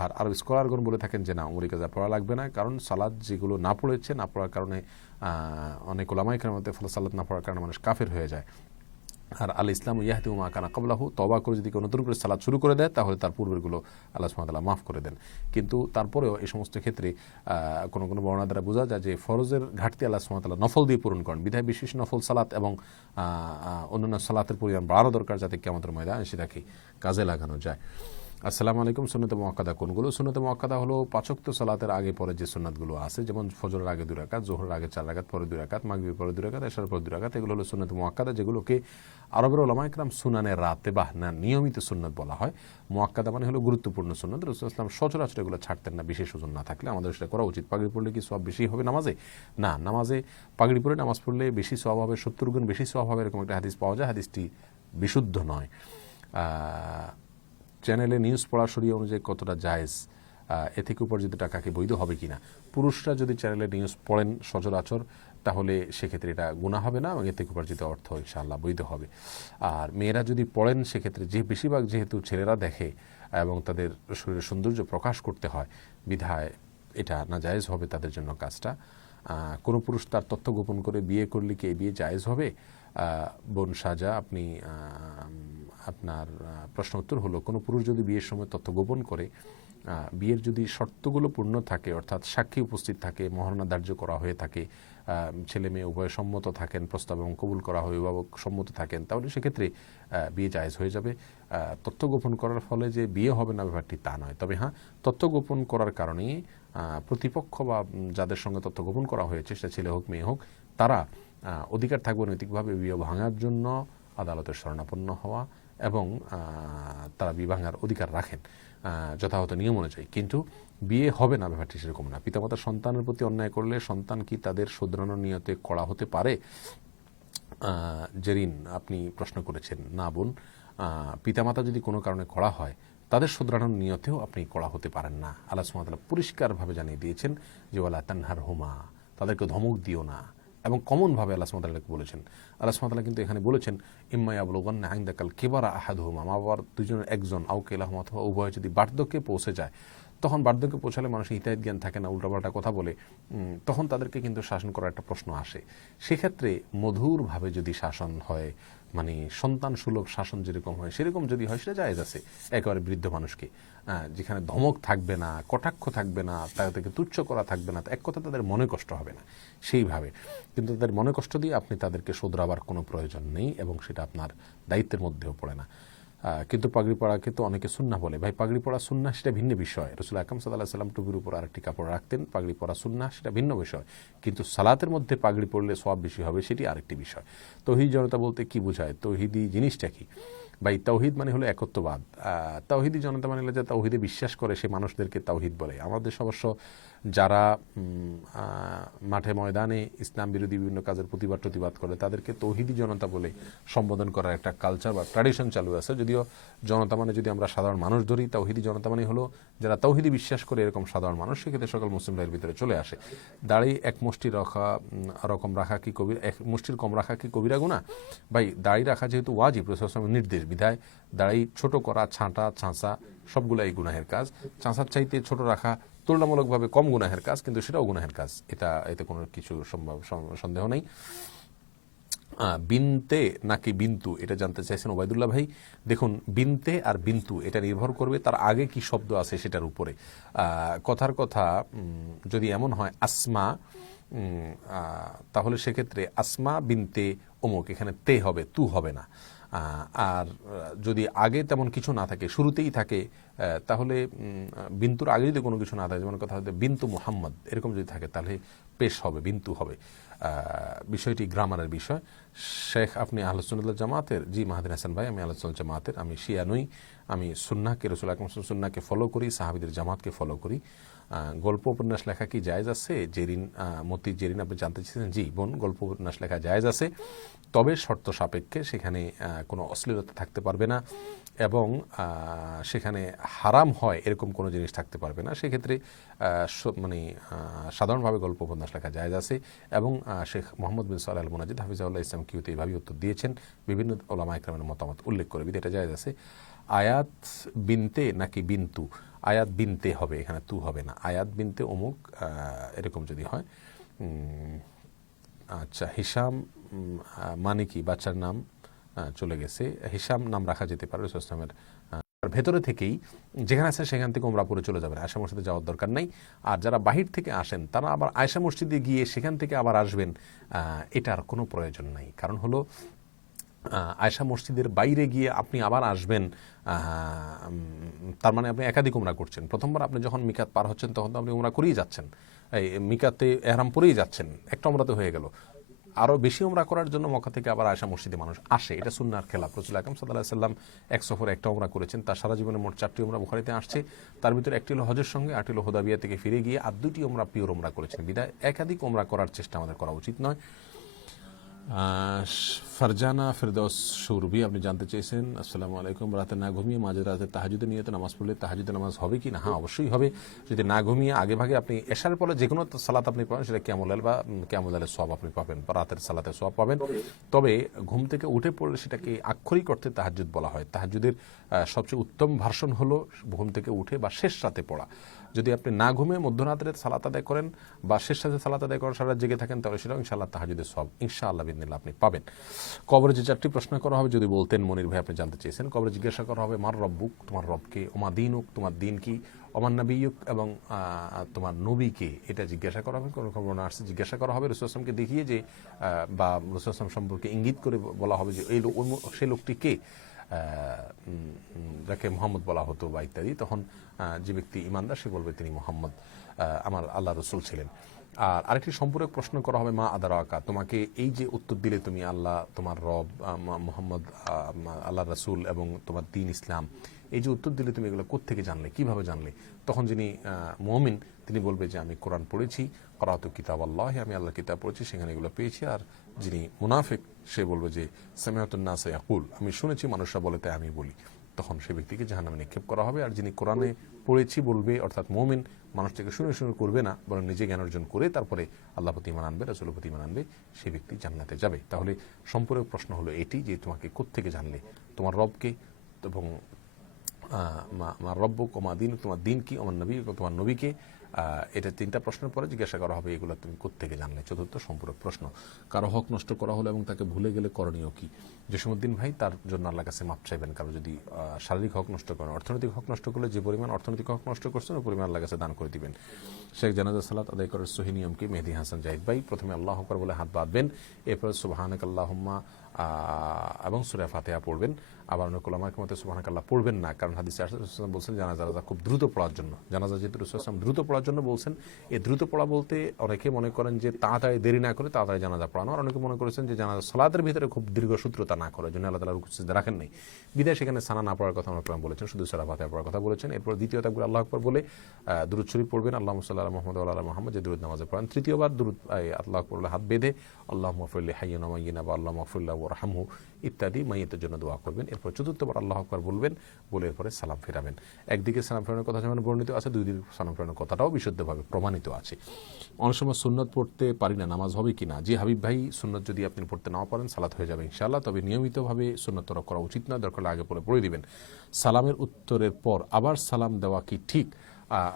আর আরব স্কলারগণ বলে থাকেন যে না, ওমরে কাজা পড়া লাগবে না, কারণ সালাত যেগুলো না পড়েছে, না পড়ার কারণে অনেক ওলামায়ে কেরামের মতে সালাত না পড়ার কারণে মানুষ কাফের হয়ে যায়। আর আল ইসলাম ইয়াহদি মা কানা ক্বাবলাহু, তওবা করে যদি কেউ নতুন করে সালাত শুরু করে দেয় তাহলে তার পূর্বেরগুলো আল্লাহ সুবহানাহু ওয়া তাআলা মাফ করে দেন। কিন্তু তারপরেও এই সমস্ত ক্ষেত্রে কোনো কোনো বর্ণনা দ্বারা বোঝা যায় যে ফরজের ঘাটতি আল্লাহ সুবহানাহু ওয়া তাআলা নফল দিয়ে পূরণ করেন, বিধায় বিশেষ নফল সালাত এবং অন্যান্য সালাতের পরিমাণ বাড়ানো দরকার, যাতে কিয়ামতের ময়দানে সেটাকে কাজে লাগানো যায়। আসসালামু আলাইকুম। সুন্নতে মুআক্কাদা কোনগুলো? সুন্নতে মুআক্কাদা হলো 5 ওয়াক্ত সালাতের আগে পরে যে সুন্নাতগুলো আছে, যেমন ফজরের আগে 2 রাকাত, যোহরের আগে 4 রাকাত, পরে 2 রাকাত, মাগরিবের পরে 2 রাকাত, এশার পরে 2 রাকাত, এগুলো হলো সুন্নতে মুআক্কাদা, যেগুলোকে আরবের উলামায়ে কেরাম সুনানে রাতেবাহ না নিয়মিত সুন্নাত বলা হয়। মুআক্কাদা মানে হলো গুরুত্বপূর্ণ সুন্নাত। রাসূল সাল্লাল্লাহু আলাইহি ওয়াসাল্লাম সচরাচর এগুলো ছাড়তেন না, বিশেষ ওজন না থাকলে। আমাদের সেটা করা উচিত। পাগড়ি পরলে কি সওয়াব বেশি হবে নামাজে? না, নামাজে পাগড়ি পরে নামাজ পড়লে বেশি সওয়াব হবে, 70 গুণ বেশি সওয়াব হবে, এরকম একটা হাদিস পাওয়া যায়। হাদিসটি বিশুদ্ধ নয়। চ্যানেলে নিউজ পড়া শরীয়ত অনুযায়ী কতটা জায়েজ? এ থেকে উপার্জিত টাকা কি বৈধ হবে কিনা? পুরুষরা যদি চ্যানেলে নিউজ পড়েন সচরাচর, তাহলে সেক্ষেত্রে এটা গুনাহ হবে না এবং এ থেকে উপার্জিত অর্থ ইনশাআল্লাহ বৈধ হবে। আর মেয়েরা যদি পড়েন, সেক্ষেত্রে বেশিরভাগ যেহেতু ছেলেরা দেখে এবং তাদের শরীরের সৌন্দর্য প্রকাশ করতে হয়, বিধায় এটা না জায়েজ হবে তাদের জন্য কাজটা। কোনো পুরুষ তার তথ্য গোপন করে বিয়ে করলে কি এই বিয়ে জায়েজ হবে? বোন সাজা, আপনি আপনার প্রশ্ন উত্তর হলো, কোনো পুরুষ যদি বিয়ের সময় তথ্য গোপন করে, বিয়ের যদি শর্তগুলো পূর্ণ থাকে, অর্থাৎ সাক্ষী উপস্থিত থাকে, মহারণা ধার্য করা হয়ে থাকে, ছেলে মেয়ে উভয় সম্মত থাকেন, প্রস্তাব এবং কবুল করা হয়, অভিভাবক সম্মত থাকেন, তাহলে সেক্ষেত্রে বিয়ে জায়েজ হয়ে যাবে। তথ্য গোপন করার ফলে যে বিয়ে হবে না ব্যাপারটি তা নয়। তবে হ্যাঁ, তথ্য গোপন করার কারণে প্রতিপক্ষ বা যাদের সঙ্গে তথ্য গোপন করা হয়েছে, সেটা ছেলে হোক মেয়ে হোক, তারা অধিকার থাকবে নৈতিকভাবে বিয়ে ভাঙার জন্য আদালতের শরণাপন্ন হওয়া, এবং তারা বিয়ে ভাঙার অধিকার রাখেন যথাযথ নিয়ম অনুযায়ী। কিন্তু বিয়ে হবে না ব্যাপারটি সেরকম না। পিতামাতা সন্তানের প্রতি অন্যায় করলে সন্তান কি তাদের শুধরানোর নিয়তে করা হতে পারে? জেরিন, আপনি প্রশ্ন করেছেন। না বোন, পিতামাতা যদি কোনো কারণে করা হয়, তাদের শুধরানোর নিয়তেও আপনি করা হতে পারেন না। আল্লাহ সুবহানাহু ওয়া তাআলা পরিষ্কারভাবে জানিয়ে দিয়েছেন যে ওয়ালা তানহারহুমা, তাদেরকে ধমক দিও না। এবং কমনভাবে আল্লাহ সুবহানাহু ওয়া তাআলা বলেছেন, আল্লাহ সুবহানাহু ওয়া তাআলা কিন্তু এখানে বলেছেন ইম্মা ইয়াবলুগান্না ইনদাকাল কিবারা আহাদুহুমা, মা বাবার দুজনের একজন, আও কিলাহুমা, অথবা উভয় যদি বার্ধক্যে পৌঁছে যায়, তখন বার্ধক্যে পৌঁছালে মানুষের হিতাহিত জ্ঞান থাকে না, উল্টাপাল্টা কথা বলে, তখন তাদেরকে কিন্তু শাসন করার একটা প্রশ্ন আসে। সেক্ষেত্রে মধুরভাবে যদি শাসন হয়, মানে সন্তান সুলভ শাসন যেরকম হয় সেরকম যদি হয়, সেটা জায়েজ আছে। একেবারে বৃদ্ধ মানুষকে যেখানে ধমক থাকবে না, কটাক্ষ থাকবে না, তাদেরকে তুচ্ছ করা থাকবে না, এক কথা তাদের মনে কষ্ট হবে না সেইভাবে। কিন্তু তাদের মনে কষ্ট দিয়ে আপনি তাদেরকে শোধরাবার কোনো প্রয়োজন নেই এবং সেটা আপনার দায়িত্বের মধ্যেও পড়ে না। কিন্তু পাগড়ি পরাকে তো অনেকে সুন্নাহ বলে। ভাই, পাগড়ি পরা সুন্নাহ সেটা ভিন্ন বিষয়। রাসূল আকরাম সাল্লাল্লাহু আলাইহি ওয়াসাল্লাম টুপির উপর আরেকটি কাপড় রাখতেন, পাগড়ি পরা সুন্নাহ সেটা ভিন্ন বিষয়। কিন্তু সালাতের মধ্যে পাগড়ি পরলে সওয়াব বেশি হবে সেটি আরেকটি বিষয়। তৌহিদ জনতা বলতে কি বোঝায়, তৌহিদি জিনিসটা কি? ভাই, তাওহীদ মানে হলো একত্ববাদ। তাওহীদি জনতা মানে হলো যে তাওহীদে বিশ্বাস করে সে মানুষদেরকে তাওহীদ বলে। আমাদের অবশ্য যারা মাঠে ময়দানে ইসলাম বিরোধী বিভিন্ন কাজের প্রতিবাদ করে তাদেরকে তৌহিদি জনতা বলে সম্বোধন করার একটা কালচার বা ট্র্যাডিশন চালু আছে। যদিও জনতা মানে যদি আমরা সাধারণ মানুষ ধরি, তাওহিদি জনতা মানে হলো যারা তাওহিদি বিশ্বাস করে এরকম সাধারণ মানুষ, সেক্ষেত্রে সকল মুসলিম ভাইয়ের ভিতরে চলে আসে। দাড়ি এক মুষ্টি রকম রাখা কি কবিরা, এক মুষ্টির কম রাখা কি কবিরা গুনাহ? ভাই, দাড়ি রাখা যেহেতু ওয়াজিব, রাসূলুল্লাহ সাল্লাল্লাহু আলাইহি ওয়াসাল্লামের নির্দেশ, বিধায় দাড়ি ছোট করা, ছাঁটা, ছাঁচা সবগুলাই গুনাহের কাজ। ছাঁচার চাইতে ছোট রাখা তুলনামূলকভাবে কম গুনাহের কাজ, কিন্তু সেটাও গুনাহের কাজ, এতে কোনো কিছু সন্দেহ নেই। বিনতে নাকি বিন্তু, এটা জানতে চাইছেন ওবায়দুল্লাহ ভাই। দেখুন, বিনতে আর বিন্তু এটা নির্ভর করবে তার আগে কি শব্দ আছে সেটার উপরে। কথার কথা, যদি এমন হয় আসমা, তাহলে সেক্ষেত্রে আসমা বিনতে অমুক, এখানে তে হবে, তু হবে না। আর যদি আগে তেমন কিছু না থাকে, শুরুতেই থাকে, তাহলে বিন্তুর আগে যদি কোনো কিছু না থাকে, যেমন কথা হতে বিন্তু মুহাম্মদ এরকম যদি থাকে, তাহলে পেশ হবে, বিন্তু হবে। বিষয়টি গ্রামারের বিষয়। শেখ, আপনি আহলুস সুন্নাত ওয়াল জামাতের? জি মাহাদিন হাসান ভাই, আমি আহলুস সুন্নাত জামাতের। আমি শিয়া নই, আমি সুন্নাহকে, রাসূল আকরাম সুন্নাহকে ফলো করি, সাহাবীদের জামাতকে ফলো করি। গল্প উপন্যাস লেখা কি জায়েজ আছে? জেরিন, মতি জেরিন, আপনি জানতে চেয়েছেন। জি বোন, গল্প উপন্যাস লেখা জায়েজ আছে, তবে শর্ত সাপেক্ষে। সেখানে কোনো অশ্লীলতা থাকতে পারবে না এবং সেখানে হারাম হয় এরকম কোনো জিনিস থাকতে পারবে না। সেক্ষেত্রে মানে সাধারণভাবে গল্প উপন্যাস লেখা জায়েজ আছে। এবং শেখ মোহাম্মদ বিন সালেহ আল মুনাজ্জিদ হাফিজাহুল্লাহ ইসলাম কিউতে এইভাবেই উত্তর দিয়েছেন, বিভিন্ন উলামা ইকরামের মতামত উল্লেখ করে, এটা জায়েজ আছে। আয়াত বিনতে নাকি বিন্তু? আয়াত বিনতে হবে, এখানে তু হবে না। আয়াত বিনতে অমুক এরকম যদি হয়। আচ্ছা, হিসাম মানে কি? বাচ্চার নাম চলে গেছে। হিসাম নাম রাখা যেতে পারে। রাসূল ইসলামের ভেতরে থেকেই যেখানে আছেন সেখান থেকে ওমরা পড়ে চলে যাবেন, আয়েশা মসজিদে যাওয়ার দরকার নাই। আর যারা বাহির থেকে আসেন তারা আবার আয়েশা মসজিদে গিয়ে সেখান থেকে আবার আসবেন, এটার কোনো প্রয়োজন নাই। কারণ হলো আয়েশা মসজিদের বাইরে গিয়ে আপনি আবার আসবেন, তার মানে আপনি একাধিক উমরা করছেন। প্রথমবার আপনি যখন মিকাত পার হচ্ছেন তখন তো আপনি উমরা করেই যাচ্ছেন, এই মিকাতে এহরাম পরেই যাচ্ছেন, একটা উমরা তো হয়ে গেল। আরও বেশি উমরা করার জন্য মক্কা থেকে আবার আয়েশা মসজিদে মানুষ আসে, এটা সুন্নাহর খেলাফ। রাসূল আকরাম সাল্লাল্লাহু আলাইহি ওয়াসাল্লাম এক সফরে একটা উমরা করেছেন, তার সারা জীবনে মোট 4টি উমরা বুখারীতে আসছে। তার ভিতরে একটি হলো হজের সঙ্গে, আরেকটি হলো হুদায়বিয়া থেকে ফিরে গিয়ে, আর 2টি উমরা পিওর উমরা করেছেন। বিদায় একাধিক উমরা করার চেষ্টা আমাদের করা উচিত নয়। ফারজানা ফেরদৌস সুরভি, আপনি জানতে চেয়েছেন, আসসালামু আলাইকুম, রাতে না ঘুমিয়ে মাঝে রাতে তাহাজ্জুদের নিয়তে নামাজ পড়লে তাহাজ্জুদের নামাজ হবে কি না? হ্যাঁ, অবশ্যই হবে। যদি না ঘুমিয়ে আগে ভাগে আপনি এশার পরে যে কোনো সালাত আপনি পাবেন, সেটা কিয়ামুল লাইল বা কিয়ামুল লাইলের সওয়াব আপনি পাবেন, রাতের সালাতের সওয়াব পাবেন। তবে ঘুম থেকে উঠে পড়লে সেটাকে আক্ষরিক অর্থে তাহাজ্জুদ বলা হয়। তাহাজ্জুদের সবচেয়ে উত্তম ভার্সন হলো ঘুম থেকে উঠে বা শেষ রাতে পড়া। যদি আপনি না ঘুমিয়ে মধ্যরাত্রে সালাত আদায় করেন বা শেষ রাতে সালাত আদায় করেন, সারা রাত জেগে থাকেন, তাহলে সেটাও ইনশাআল্লাহ তাহাজ্জুদের সওয়াব ইনশাআল্লাহ বিদিনিল্লাহ আপনি পাবেন। কবরে যে 4টি প্রশ্ন করা হবে, যদি বলতেন মনির ভাই, আপনি জানতে চেয়েছেন। কবরে জিজ্ঞাসা করা হবে মার রব্বুক, তোমার রবকে, ওমা দিনুক, তোমার দিন কি, ওমান নবিয়ুক, এবং তোমার নবীকে, এটা জিজ্ঞাসা করা হবে। কোনো খবর না আসছে জিজ্ঞাসা করা হবে, রাসূল সাল্লাল্লাহু আলাইহি ওয়াসাল্লামকে দেখিয়ে যে বা রাসূল সাল্লাল্লাহু আলাইহি ওয়াসাল্লাম সম্পর্কে ইঙ্গিত করে বলা হবে যে এই সেই লোকটি কে, যাকে মোহাম্মদ বলা হতো বা ইত্যাদি। তখন যে ব্যক্তি ইমানদার সে বলবে তিনি মোহাম্মদ, আমার আল্লাহ রসুল ছিলেন। আর আরেকটি সম্পূরক প্রশ্ন করা হবে মা আদারাকা, তোমাকে এই যে উত্তর দিলে তুমি আল্লাহ, তোমার রব মোহাম্মদ, আল্লাহ রসুল এবং তোমার দ্বীন ইসলাম, এই যে উত্তর দিলে তুমি এগুলো কোত্থেকে জানলে, কিভাবে জানলে? তখন যিনি মুমিন তিনি বলবে যে আমি কোরআন পড়েছি, করাতু কিতাব আল্লাহ, আমি আল্লাহর কিতাব পড়েছি, সেখানে এগুলো পেয়েছি। আর যিনি মুনাফিক সে বলবে যে সামিআতুন নাস ইয়াকুল, আমি শুনেছি মানুষরা বলে তাই আমি বলি। তখন সেই ব্যক্তিকে জাহান্নামে নিক্ষেপ করা হবে। আর যিনি কোরআনে পড়েছি বলবে, অর্থাৎ মুমিন, মানুষ থেকে শুনে শুনে করবে না, বরং নিজে জ্ঞান অর্জন করে তারপরে আল্লাহ প্রতি ঈমান আনবে, রাসূলের প্রতি ঈমান আনবে, সেই ব্যক্তি জান্নাতে যাবে। তাহলে সম্পূরক প্রশ্ন হলো এটি যে তোমাকে কোত্থেকে জানলে, তোমার রবকে, এবং আমার রব্বুক, ওমা দিন, তোমার দিন কি, আমার নবী, তোমার নবীকে। এটা 3টা প্রশ্নের পরে জিজ্ঞাসা করা হবে এগুলো তুমি কোত্থেকে জানলে। চতুর্থ সম্পূরক প্রশ্ন, কারো হক নষ্ট করা হলো এবং তাকে ভুলে গেলে করণীয় কি? জসীমউদ্দিন ভাই, তার জন্য আল্লাহর কাছে মাপ চাইবেন। কারো যদি শারীরিক হক নষ্ট করেন, অর্থনৈতিক হক নষ্ট করলে যে পরিমাণ অর্থনৈতিক হক নষ্ট করছেন ওই পরিমাণ আল্লাহর কাছে দান করে দিবেন। শেখ জানাজা সালাত আদায় করার সহি নিয়ম কি? মেহেদী হাসান জাহিদ ভাই, প্রথমে আল্লাহু আকবার বলে হাত বাঁধবেন, এরপর সুবহানাকাল্লাহুম্মা এবং সূরা ফাতিহা পড়বেন। আবার অনেক উলামার মতে সুবহানাকাল্লাহ পড়বেন না, কারণ হাদিসে রাসূলুল্লাহ বলছেন জানাজা খুব দ্রুত পড়ার জন্য। জানাজা যেহেতু রাসূলুল্লাহ দ্রুত পড়ার জন্য বলছেন, এই দ্রুত পড়া বলতে অনেকে মনে করেন যে তাড়াতাড়ি দেরি না করে তাড়াতাড়ি জানাজা পড়ানো, আর অনেকে মনে করেছেন যে জানাজা সালাতের ভিতরে খুব দীর্ঘ সূত্রতা না করার জন্য আল্লাহ তাআলা রুকু সিজদা রাখেন নাই, বিদায় সেখানে সানা না পড়ার কথা অনেক বলেছেন, শুধু সূরা ফাতিহা পড়ার কথা বলেছেন। এরপর দ্বিতীয় তাকবীর আল্লাহু আকবার বলে দুরূদ শরীফ পড়বেন, আল্লাহুম্মা সাল্লি আলা মুহাম্মাদ ওয়া আলা মুহাম্মাদ, যে দুরূদ নামাজে পড়েন। তৃতীয়বার দুরূদ আল্লাহু আকবার বলে হাত বেঁধে আল্লাহুম্মা ইগফির লি হাইয়িনা ওয়া মাইয়িনা বা আল্লাহুম্মা ইগফির লাহু ওয়ারহামহু ইত্যাদি মাইয়িতের জন্য দোয়া করবেন। এরপর চতুর্থবার আল্লাহু আকবার বলবেন, বলে এরপরে সালাম ফেরাবেন। একদিকে সালাম ফেরানোর কথা যেমন বর্ণিত আছে, দুই দিকে সালাম ফেরানোর কথাটাও বিশুদ্ধভাবে প্রমাণিত আছে। অনেক সময় সুন্নত পড়তে পারি না, নামাজ হবে কিনা? জি হাবিব ভাই, সুন্নত যদি আপনি পড়তে নাও পারেন সালাত হয়ে যাবে ইনশাআল্লাহ, তবে নিয়মিতভাবে সুন্নত তরক করা উচিত না, দরকার আগে পড়ে দিবেন। সালামের উত্তরের পর আবার সালাম দেওয়া কি ঠিক?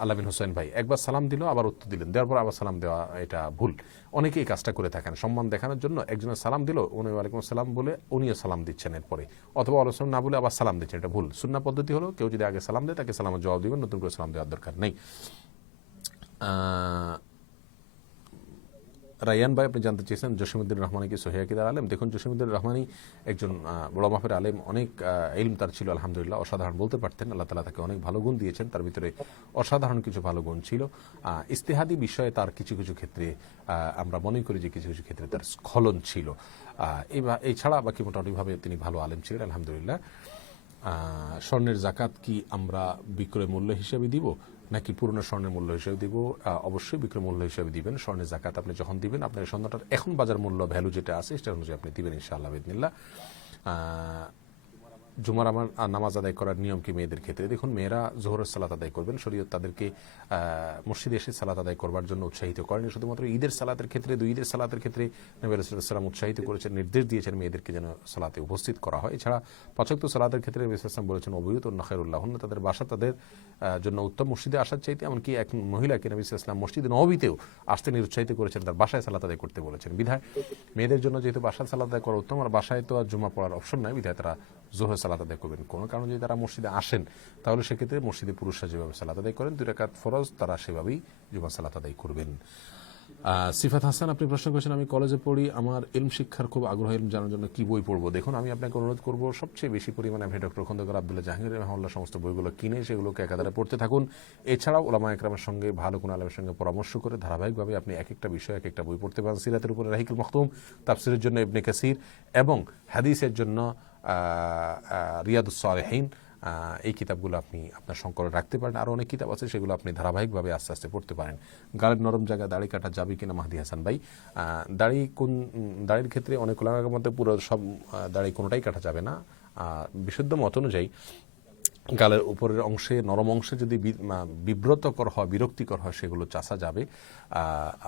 আল্লাহ বিন হোসেন ভাই, একবার সালাম দিল আবার উত্তর দিলেন, দেওয়ার পর আবার সালাম দেওয়া এটা ভুল। অনেকেই কাজটা করে থাকেন, সম্মান দেখানোর জন্য একজনের সালাম দিল, উনি ওয়ালাইকুম আসসালাম বলে উনিও সালাম দিচ্ছেন এরপরে, অথবা আলোচনা না বলে আবার সালাম দিচ্ছেন, এটা ভুল। সুন্নাহ পদ্ধতি হলো কেউ যদি আগে সালাম দেয় তাকে সালামের জবাব দিবেন, নতুন করে সালাম দেওয়ার দরকার নেই। রায়ান ভাই, আপনি জানতে চেয়েছেন জসিমউদ্দিন রহমানী কি সহিহ আকিদার আলেম? দেখুন, জসিমউদ্দিন রহমানী একজন বড় মাপের আলেম, অনেক ইলম তার ছিল আলহামদুলিল্লাহ, অসাধারণ বলতে পারতেন, আল্লাহ তাআলা তাকে অনেক ভালো গুণ দিয়েছেন, তার ভিতরে অসাধারণ কিছু ভালো গুণ ছিল। ইজতিহাদি বিষয়ে তার কিছু কিছু ক্ষেত্রে আমরা মনে করি যে কিছু কিছু ক্ষেত্রে তার স্খলন ছিল, এছাড়া বাকি মোটামুটিভাবে তিনি ভালো আলেম ছিলেন আলহামদুলিল্লাহ। স্বর্ণের জাকাত কি আমরা বিক্রয় মূল্য হিসেবে দিব নাকি পুরনো স্বর্ণের মূল্য হিসেবে দিব? অবশ্যই বিক্রয় মূল্য হিসেবে দিবেন। স্বর্ণের জাকাত আপনি যখন দিবেন, আপনার স্বর্ণটার এখন বাজার মূল্য ভ্যালু যেটা আছে সেটা অনুযায়ী আপনি দিবেন ইনশাআল্লাহ বিইذনিল্লাহ। জুমার আমার নামাজ আদায় করার নিয়ম কি মেয়েদের ক্ষেত্রে? দেখুন, মেয়েরা জোহরের সালাত আদায় করবেন, শরীয়ত তাদেরকে মসজিদে এসে সালাত আদায় করবার জন্য উৎসাহিত করেন। শুধুমাত্র ঈদের সালাতের ক্ষেত্রে, দুই ঈদের সালাতের ক্ষেত্রে নবী রাসূলুল্লাহ সাল্লাল্লাহু আলাইহি ওয়াসাল্লাম উৎসাহিত করেছেন, নির্দেশ দিয়েছেন মেয়েদেরকে যেন সালাতে উপস্থিত করা হয়। এছাড়া পাঁচ ওয়াক্ত সালাতের ক্ষেত্রে নবী সাল্লাল্লাহু আলাইহি ওয়াসাল্লাম বলেছেন ওয়াবুয়ুতুহুন্না খায়রুল লাহুন্না, তাদের বাসা তাদের জন্য উত্তম, মসজিদে আসার চাইতে। এমনকি এক মহিলাকে নবী সাল্লাল্লাহু আলাইহি ওয়াসাল্লাম মসজিদে নববীতেও আসতে নিরুৎসাহিত করেছেন, তার বাসায় সালাত আদায় করতে বলেছেন। বিধায় মেয়েদের জন্য যেহেতু বাসায় সালাত আদায় করা উত্তম, আর বাসায় তো আর জুমা পড়ার অপশন নাই, বিধায় তারা জোহর সালাত আদায় করবেন। কোনো কারণে যদি তারা মসজিদে আসেন, তাহলে সেক্ষেত্রে মসজিদে পুরুষরা যেভাবে সালাত আদায় করেন 2 রাকাত ফরজ, তারা সেভাবেই জুমা সালাত আদায় করবেন। সিফাত হাসান, আপনি প্রশ্ন করেছেন আমি কলেজে পড়ি, আমার ইলম শিক্ষার খুব আগ্রহ, ইলম জানার জন্য কি বই পড়বো? দেখুন, আমি আপনাকে অনুরোধ করবো সবচেয়ে বেশি পরিমাণে আপনি ডক্টর খন্দকার আব্দুল্লাহ জাহাঙ্গীর রাহিমাহুল্লাহ সমস্ত বইগুলো কিনে সেগুলোকে একাধারে পড়তে থাকুন। এছাড়াও উলামা একরামের সঙ্গে, ভালো কোনো আলেমের সঙ্গে পরামর্শ করে ধারাবাহিকভাবে আপনি এক একটা বিষয় এক একটা বই পড়তে পারেন। সিরাতের উপরে রাহিকুল মাখতুম, তাফসিরের জন্য ইবনে কাসির, এবং হাদিসের জন্য রিয়াদুস সালেহিন, এই কিতাবগুলো আপনি আপনার সংকলনে রাখতে পারেন। আরও অনেক কিতাব আছে, সেগুলো আপনি ধারাবাহিকভাবে আস্তে আস্তে পড়তে পারেন। গালের নরম জায়গায় দাড়ি কাটা যাবে কিনা মাহদি হাসান ভাই? দাড়ির ক্ষেত্রে অনেক ওলামার মধ্যে পুরো সব দাড়ি কোনোটাই কাটা যাবে না। বিশুদ্ধ মত অনুযায়ী গালের উপরের অংশে, নরম অংশে যদি বিব্রতকর হয়, বিরক্তিকর হয়, সেগুলো চাষা যাবে।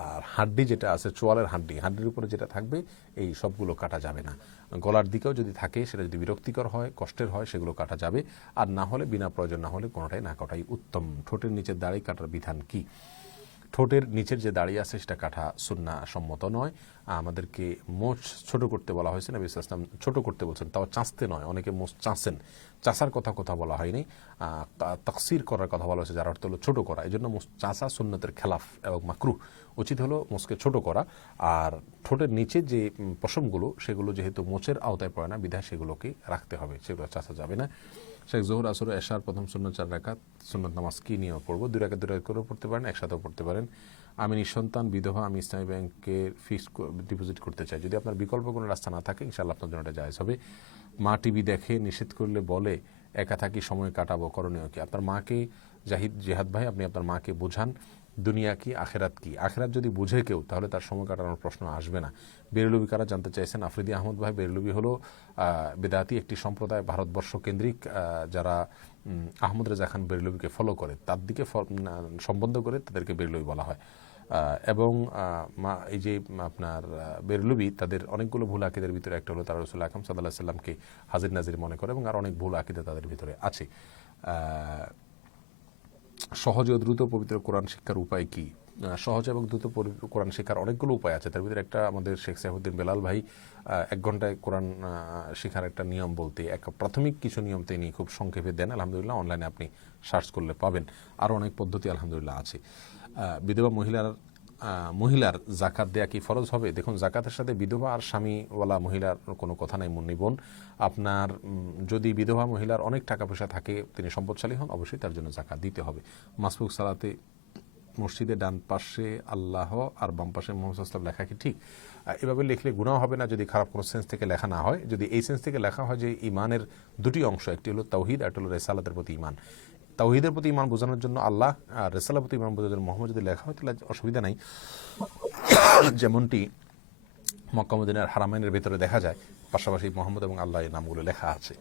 আর হাড্ডি যেটা আছে, চোয়ালের হাড্ডির উপরে যেটা থাকবে, এই সবগুলো কাটা যাবে না। গলার দিকেও যদি থাকে, সেটা যদি বিরক্তিকর হয়, কষ্টের হয়, সেগুলো কাটা যাবে। আর না হলে, বিনা প্রয়োজন না হলে কোনোটাই না কাটাই উত্তম। ঠোঁটের নিচের দাড়ি কাটার বিধান কি? ঠোঁটের নিচের যে দাড়ি আছে সেটা কাটা সুন্নাহ সম্মত নয়। আমাদেরকে মোচ ছোট করতে বলা হয়েছে, নবী সাল্লাল্লাহু আলাইহি ওয়াসাল্লাম ছোট করতে বলছেন, তাও চাঁচতে নয়। অনেকে মোচ চাঁচেন, চাষার কথা বলা হয়নি, তাকসির করার কথা বলা হয়েছে, যার অর্থ হলো ছোট করা। এই জন্য মোচ চাষা সুন্নতের খেলাফ এবং মাকরুহ। উচিত হলো মোচকে ছোট করা। আর ঠোঁটের নিচে যে পশমগুলো, সেগুলো যেহেতু মোচের আওতায় পড়ে না, বিধায় সেগুলোকে রাখতে হবে, সেগুলো চাষা যাবে না। শেখ জোহর, আসর, এশার প্রথম সুন্নত 4 রাকাত সুন্নত নামাজ কি নিয়ে পড়বো? 2 রাকাত 2 রাকাত করেও পড়তে পারেন, একসাথেও পড়তে পারেন। আমি নিঃসন্তান, বিধবা, আমি ইসলামী ব্যাংকের ফিক্সড ডিপোজিট করতে চাই। যদি আপনার বিকল্প কোনো রাস্তা না থাকে, ইনশাআল্লাহ আপনার জন্য এটা জায়েজ হবে। মা টিভি দেখে, নিষেধ করলে বলে একা থাকি, সময় কাটাবো, করণীয় কি? আপনার মাকে, জিহাদ ভাই, আপনি আপনার মাকে বোঝান দুনিয়া কি, আখেরাত কি। আখেরাত যদি বুঝে কেউ, তাহলে তার সময় কাটানোর প্রশ্ন আসবে না। বেরলবি কারা জানতে চাইছেন? আফ্রিদি আহমদ ভাই, বেরলবি হলো বেদাতি একটি সম্প্রদায়, ভারতবর্ষ কেন্দ্রিক, যারা আহমদ রেজা খান বেরলবিকে ফলো করে, তার দিকে সম্বন্ধ করে তাদেরকে বেরলবি বলা হয়। এবং এই যে আপনার বেরলবি, তাদের অনেকগুলো ভুল আকিদের ভিতরে একটা হলো তারা রাসূল আকরাম সাল্লাল্লাহু আলাইহি সাল্লামকে হাজির নাজির মনে করে, এবং আর অনেক ভুল আকিদা তাদের ভিতরে আছে। সহজ ও দ্রুত পবিত্র কোরআন শিক্ষার উপায় কি? সহজ এবং দ্রুত কোরআন শিক্ষার অনেকগুলো উপায় আছে, তার ভিতরে একটা আমাদের শেখ সাইফুদ্দিন বেলাল ভাই 1 ঘন্টায় কোরআন শেখার একটা নিয়ম বলতে, এক প্রাথমিক কিছু নিয়ম তিনি খুব সংক্ষেপে দেন। আলহামদুলিল্লাহ, অনলাইনে আপনি সার্চ করলে পাবেন। আরও অনেক পদ্ধতি আলহামদুলিল্লাহ আছে। বিধবা মহিলার মহিলার জাকাত দেয়া কি ফরজ হবে? দেখুন, জাকাতের সাথে বিধবা আর স্বামীওয়ালা মহিলার কোনো কথা নাই মুন্নি বোন। আপনার যদি বিধবা মহিলার অনেক টাকা পয়সা থাকে, তিনি সম্পদশালী হন, অবশ্যই তার জন্য জাকাত দিতে হবে। মাসবুক সালাতে মসজিদে ডান পাশে আল্লাহ আর বাম পাশে মোহাম্মদ সাল্লাল্লাহু আলাইহি ওয়াসাল্লাম লেখা কি ঠিক? এভাবে লিখলে গুনাহ হবে না যদি খারাপ কোনো সেন্স থেকে লেখা না হয়। যদি এই সেন্স থেকে লেখা হয় যে ইমানের দুটি অংশ, একটি হলো তাওহীদ আর একটি হলো রিসালাতের প্রতি ইমান, তাওহীদের প্রতি ইমান বোঝানোর জন্য আল্লাহ আর রিসালাতের প্রতি ইমান বোঝানোর জন্য মোহাম্মদ যদি লেখা হয় তাহলে অসুবিধা নাই। যেমনটি মক্কা মদিনার হারামাইনের ভেতরে দেখা যায়, পাশাপাশি মোহাম্মদ এবং আল্লাহ এই নামগুলো লেখা আছে,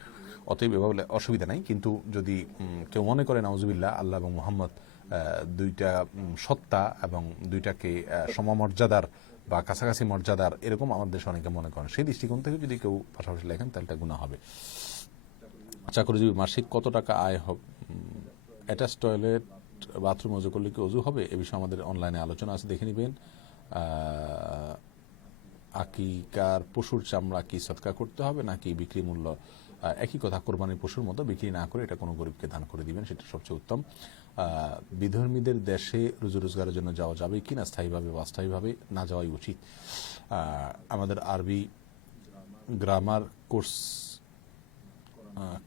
অতএব এভাবে অসুবিধা নাই। কিন্তু যদি কেউ মনে করে নাউজুবিল্লাহ আল্লাহ এবং মোহাম্মদ দুইটা সত্তা এবং দুইটাকে সমমর্যাদার বা কাছাকাছি মর্যাদার, এরকম আমাদের দেশে অনেকে মনে করেন, সেই দৃষ্টিকোণ থেকে যদি কেউ পাশাপাশি লেখেন তাহলে এটা গুনাহ হবে। চাকরিজীবী মাসিক কত টাকা আয় হবে? অ্যাটাচ টয়লেট বাথরুম অজু করলে কি অজু হবে? এ বিষয়ে আমাদের অনলাইনে আলোচনা আছে, দেখে নেবেন। আকিকার পশুর চামড়া কি সদকা করতে হবে নাকি বিক্রি মূল্য? একই কথা, কোরবানির পশুর মতো বিক্রি না করে এটা কোনো গরিবকে দান করে দিবেন, সেটা সবচেয়ে উত্তম। বিধর্মীদের দেশে রুজি রোজগারের জন্য যাওয়া যাবে কি না, স্থায়ীভাবে বা অস্থায়ীভাবে না যাওয়াই উচিত। আমাদের আরবি গ্রামার কোর্স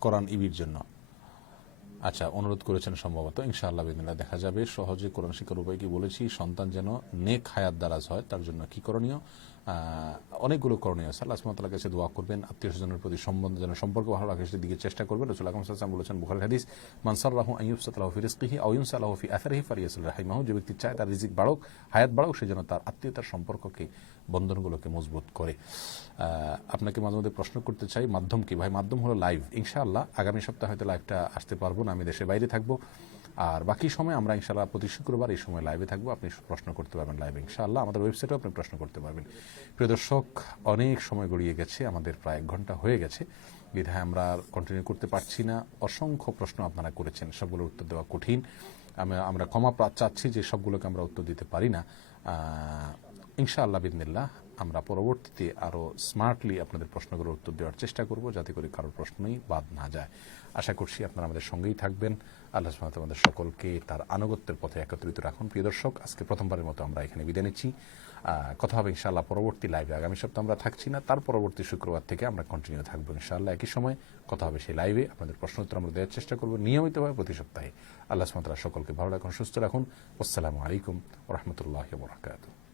কোরআন ইবির জন্য আচ্ছা অনুরোধ করেছেন সম্ভবত, ইনশাআল্লাহ বিদিনিল্লাহ দেখা যাবে। সহজে কোরআন শিক্ষার উপায় কি বলেছি, সন্তান যেন নেক হায়াত দারাজ হয় তার জন্য কি করণীয়? অনেকগুলো করণীয় আছে। আল্লাহ সুবহানাহু ওয়া তাআলার কাছে দোয়া করবেন, আত্মীয় স্বজনের প্রতি যেন সম্পর্ক ভালো রাখে সেদিকে চেষ্টা করবেন। রাসূল আকরাম সাল্লাল্লাহু আলাইহি ওয়াসাল্লাম বলেছেন, বুখারীর হাদিস, মান সাররাহু আন ইউবসাতা লাহু ফি রিজকিহি আও ইউনসা লাহু ফি আসারিহি ফালিয়াসিল রাহিমাহু, যে ব্যক্তি চায় তার রিজিক বাড়ুক, হায়াত বাড়ুক, সে যেন তার আত্মীয়তার সম্পর্ককে, বন্ধনগুলোকে মজবুত করে। আপনাকে মাঝে মধ্যে প্রশ্ন করতে চাই, মাধ্যম কি? ভাই, মাধ্যম হলো লাইভ। ইনশাআল্লাহ আগামী সপ্তাহে হয়তো লাইভটা আসতে পারবো না, আমি দেশের বাইরে থাকবো। আর বাকি সময় আমরা ইনশাআল্লাহ প্রতি শুক্রবার এই সময় লাইভে থাকবো, আপনি প্রশ্ন করতে পারবেন লাইভে ইনশাআল্লাহ। আমাদের ওয়েবসাইটেও আপনি প্রশ্ন করতে পারবেন। প্রিয় দর্শক, অনেক সময় গড়িয়ে গেছে, আমাদের প্রায় 1 ঘন্টা হয়ে গেছে, বিধায় আমরা আর কন্টিনিউ করতে পারছি না। অসংখ্য প্রশ্ন আপনারা করেছেন, সবগুলোর উত্তর দেওয়া কঠিন। আমরা ক্ষমা চাচ্ছি যে সবগুলোকে আমরা উত্তর দিতে পারি না। ইনশাআল্লাহ বিদিনিল্লাহ আমরা পরবর্তীতে আরও স্মার্টলি আপনাদের প্রশ্নগুলোর উত্তর দেওয়ার চেষ্টা করব, যাতে করে কারোর প্রশ্নই বাদ না যায়। আশা করছি আপনারা আমাদের সঙ্গেই থাকবেন। আল্লাহ সুবহানাহু ওয়া তাআলা আমাদের সকলকে তার আনুগত্যের পথে একত্রিত রাখুন। প্রিয় দর্শক, আজকে প্রথমবারের মতো আমরা এখানে বিদায় নিচ্ছি। কথা হবে ইনশাআল্লাহ পরবর্তী লাইভে। আগামী সপ্তাহে আমরা থাকছি না, তার পরবর্তী শুক্রবার থেকে আমরা কন্টিনিউ থাকবো ইনশাআল্লাহ। একই সময় কথা হবে সেই লাইভে, আপনাদের প্রশ্ন উত্তর আমরা দেওয়ার চেষ্টা করবো নিয়মিতভাবে প্রতি সপ্তাহে। আল্লাহ সুবহানাহু ওয়া তাআলা সকলকে ভালো রাখুন, সুস্থ রাখুন। আসসালামু আলাইকুম ওয়া রাহমাতুল্লাহি ওয়া বারাকাতুহু।